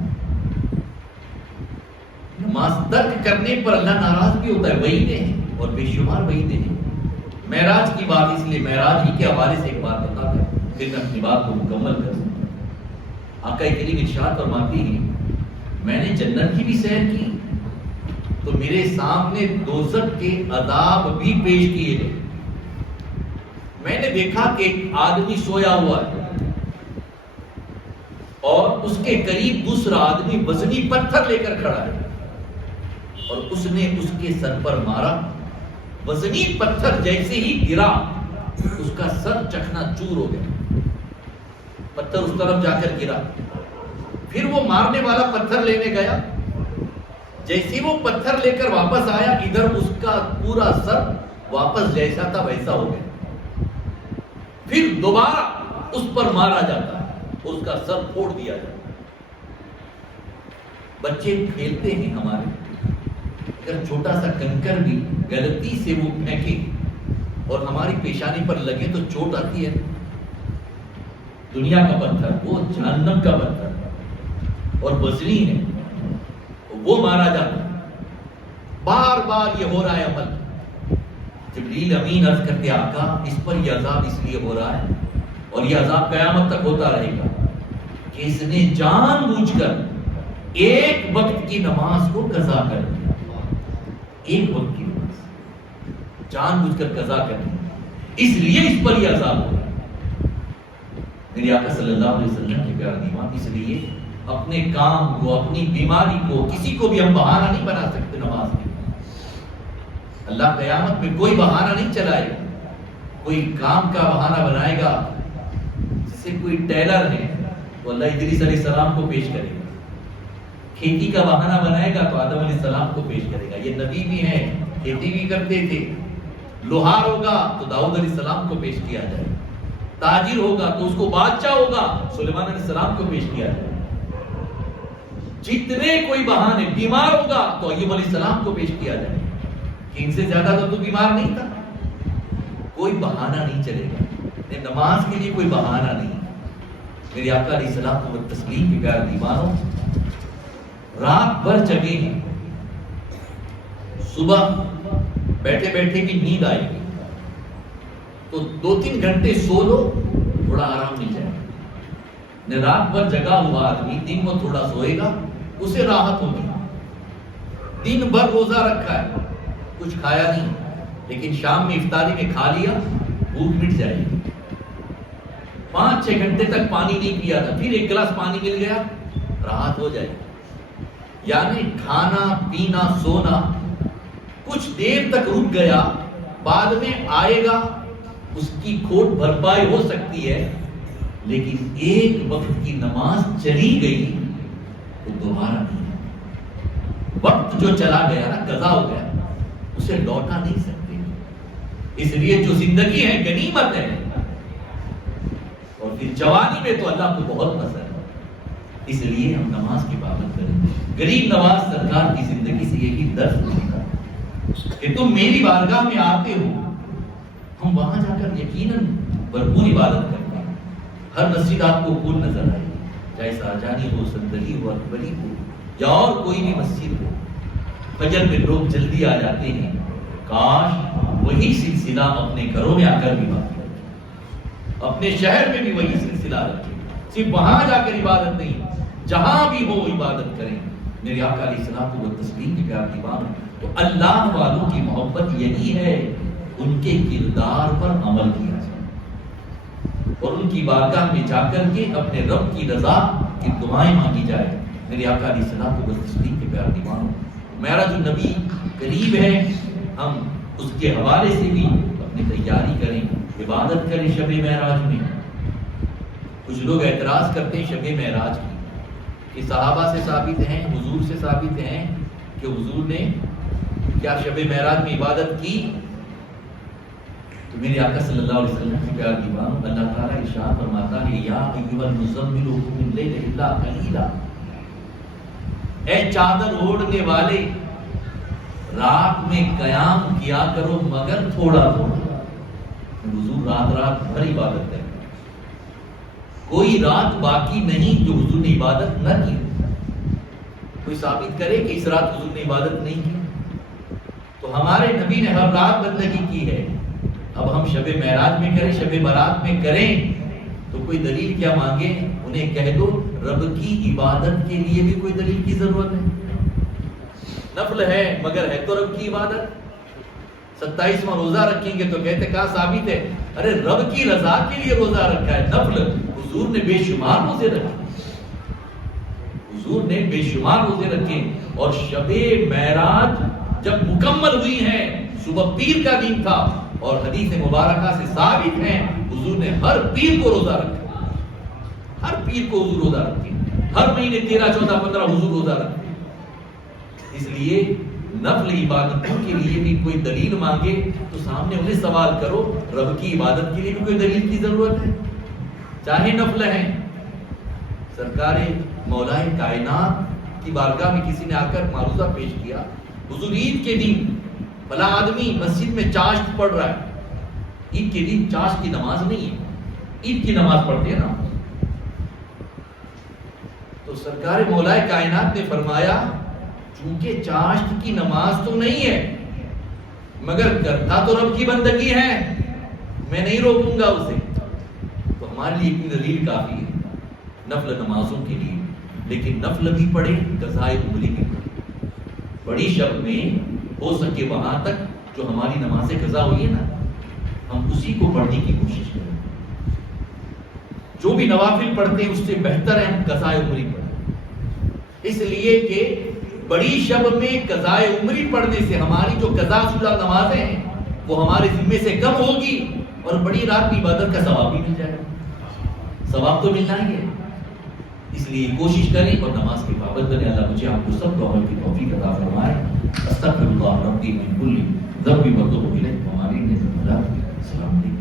نماز ترک کرنے پر اللہ ناراض بھی ہوتا ہے. وعیدیں ہیں اور بے شمار وعیدیں ہیں. معراج کی بات اس لیے معراج ہی کے حوالے سے ایک بات بتا دیں، پھر میں اپنی بات کو مکمل کر سکتا ہوں. آقا کریم ارشاد فرماتی ہیں میں نے جنت کی بھی سیر کی تو میرے سامنے دوزخ کے عذاب بھی پیش کیے گئے. میں نے دیکھا کہ ایک آدمی سویا ہوا ہے اور اس کے قریب دوسرا آدمی وزنی پتھر لے کر کھڑا ہے، اور اس نے اس کے سر پر مارا. وزنی پتھر جیسے ہی گرا اس کا سر چکنا چور ہو گیا. پتھر اس طرف جا کر گرا. پھر وہ مارنے والا پتھر لینے گیا. جیسے وہ پتھر لے کر واپس آیا، ادھر اس کا پورا سر واپس جیسا تھا ویسا ہو گیا. پھر دوبارہ اس پر مارا جاتا ہے، اس کا سر پھوڑ دیا جاتا ہے. بچے کھیلتے ہیں ہمارے، اگر چھوٹا سا کنکر بھی غلطی سے وہ پھینکے اور ہماری پیشانی پر لگے تو چوٹ آتی ہے. دنیا کا پتھر، وہ جہنم کا پتھر. اور وزنی ہے وہ مارا جاتا ہے. بار بار یہ ہو رہا ہے عمل. جبریل امین عرض کرتے آقا اس پر یہ عذاب اس لیے ہو رہا ہے اور یہ عذاب قیامت تک ہوتا رہے گا کہ اس نے جان بوجھ کر ایک وقت کی نماز کو قضا کر دیا. ایک وقت کی نماز جان بوجھ کر قضا کر دیا, اس لیے اس پر یہ عذاب ہو رہا ہے. میرے آقا صلی اللہ علیہ وسلم کے پیارے دیوان, اس لیے اپنے کام کو, اپنی بیماری کو کسی کو بھی ہم بہانہ نہیں بنا سکتے نماز میں. اللہ قیامت میں کوئی بہانہ نہیں چلائے گا. کوئی کام کا بہانہ بنائے گا, جیسے کوئی ٹیلر ہے تو اللہ ادریس علیہ السلام کو پیش کرے گا. کھیتی کا بہانہ بنائے گا تو آدم علیہ السلام کو پیش کرے گا. یہ نبی بھی ہیں, کھیتی بھی کرتے تھے. لوہار ہوگا تو داؤد علیہ السلام کو پیش کیا جائے. تاجر ہوگا تو اس کو بادشاہ ہوگا, سلیمان علیہ السلام کو پیش کیا جائے. جتنے کوئی بہانے, بیمار ہوگا تو ایوب علیہ السلام کو پیش کیا جائے کہ ان سے زیادہ تو بیمار نہیں تھا. کوئی بہانہ نہیں چلے گا. نماز کے لیے کوئی بہانہ نہیں. میرے آقا علیہ السلام و تسلیم کے پیارے دیوانوں, رات بھر جگے ہیں, صبح بیٹھے بیٹھے بھی نیند آئے گی تو 2-3 گھنٹے سو لو, تھوڑا آرام مل جائے گا. رات بھر جگا ہوا آدمی دن میں تھوڑا سوئے گا, اسے راحت ہوگی. دن بھر روزہ رکھا ہے, کچھ کھایا نہیں, لیکن شام میں افطاری میں کھا لیا, بھوک مٹ جائے گی. 5-6 گھنٹے تک پانی نہیں پیا تھا, پھر 1 گلاس پانی مل گیا, راحت ہو جائے گی. یعنی کھانا پینا سونا کچھ دیر تک رک گیا, بعد میں آئے گا, اس کی کھوٹ بھرپائی ہو سکتی ہے, لیکن ایک وقت کی نماز چلی گئی تو دوبارہ نہیں. وقت جو چلا گیا نا, قضا ہو گیا, اسے لوٹا نہیں سکتے. اس لیے جو زندگی ہے غنیمت ہے, اور پھر جوانی میں تو اللہ کو بہت پسند ہے. اس لیے ہم نماز کی پابند کریں. غریب نواز سرکار کی زندگی سے یہی درس ملتا کہ تم میری بارگاہ میں آتے ہو, ہم وہاں جا کر یقیناً بھرپور عبادت کرتے ہیں. ہر مسجد آپ کو پور نظر آئے, چاہے ساجانی ہو, صندلی ہو, اکبری ہو, یا اور کوئی بھی مسجد ہو. فجر میں لوگ جلدی آ جاتے ہیں. کاش وہی سلسلہ اپنے گھروں میں آ کر بھی بات کریں, اپنے شہر میں بھی وہی سلسلہ رکھیں. صرف وہاں جا کر عبادت نہیں, جہاں بھی ہو عبادت کریں. میرے آقا علیہ السلام کو تسلیم کے پیار دیوان. تو اللہ والوں کی محبت یہی ہے, ان کے کردار پر عمل کیا جائے اور ان کی بارگاہ میں جا کر کے اپنے رب کی رضا کی دعائیں مانگی جائے. میرے آقا علیہ السلام کو تسلیم کے پیار دیوان. معراج النبی قریب ہے, ہم اس کے حوالے سے بھی اپنی تیاری کریں, عبادت کریں شب معراج میں. کچھ لوگ اعتراض کرتے ہیں شب معراج کی کہ صحابہ سے ثابت ہیں, حضور سے ثابت ہیں کہ حضور نے کیا شب معراج میں عبادت کی. تو میرے آقا صلی اللہ علیہ وسلم کی پیار دیوان, اللہ تعالیٰ ارشاد فرماتا ہے یا ایھا المزمل قم اللیل الا قلیلا, اے چادر اوڑھنے والے رات میں قیام کیا کرو مگر تھوڑا تھوڑا. حضور رات رات بھر عبادت کرتے, کوئی رات باقی نہیں جو حضور نے عبادت نہ کی. کوئی ثابت کرے کہ اس رات حضور نے عبادت نہیں کی. تو ہمارے نبی نے ہر رات بندگی کی ہے. اب ہم شب معراج میں کریں, شب برات میں کریں, تو کوئی دلیل کیا مانگے. انہیں کہہ دو رب کی عبادت کے لیے بھی کوئی دلیل کی ضرورت ہے. نفل ہے مگر ہے تو رب کی عبادت. 27واں روزہ رکھیں گے تو کہتے کہاں ثابت ہے. ارے رب کی رضا کے لیے روزہ رکھا ہے. نفل حضور نے بے شمار روزے رکھے, حضور نے بے شمار روزے رکھے. اور شب معراج جب مکمل ہوئی ہیں, صبح پیر کا دن تھا, اور حدیث مبارکہ سے ثابت ہے حضور نے ہر پیر کو روزہ رکھا. ہر پیر کو حضور روزہ رکھے, ہر مہینے 13, 14, 15 حضور روزہ رکھے. اس لیے نفل عبادتوں کے لیے بھی کوئی دلیل مانگے تو سامنے انہیں سوال کرو, رب کی عبادت کے لیے بھی کوئی دلیل کی ضرورت ہے, چاہے نفل ہیں. سرکار مولائے کائنات کی بارگاہ میں کسی نے آ کر معروضہ پیش کیا, حضور عید کے دن بھلا آدمی مسجد میں چاشت پڑھ رہا ہے, عید کے دن چاشت کی نماز نہیں ہے, عید کی نماز پڑھتے ہیں نا. تو تو سرکار مولا کائنات نے فرمایا چونکہ چاشت کی نماز تو نہیں ہے مگر کرتا تو رب کی بندگی ہے، میں نہیں روکوں گا اسے. تو ہمارے لیے اتنی دلیل کافی ہے نفل نمازوں کے لیے، لیکن نفل بھی پڑھے، قضائے عمری بھی پڑھے. بڑی شب میں ہو سکے وہاں تک جو ہماری نمازیں قضا ہوئی ہے نا، ہم اسی کو پڑھنے کی کوشش کریں. جو بھی نوافل پڑھتے ہیں اس سے بہتر ہے ہم قضائے عمری پڑھیں، اس لیے کہ بڑی شب میں قضائے عمری پڑھنے سے ہماری جو قضا شدہ نمازیں ہیں وہ ہمارے ذمے سے کم ہوگی اور بڑی رات کی عبادت کا ثواب بھی مل جائے گا. ثواب تو ملنا ہی ہے، اس لیے کوشش کریں اور نماز کے پابند بنیں. اللہ مجھے آپ کو سب کو عمل کی توفیق عطا فرمائے. استغفر اللہ ربی من کل ذنب واتوب الیہ. ہماری السلام علیکم.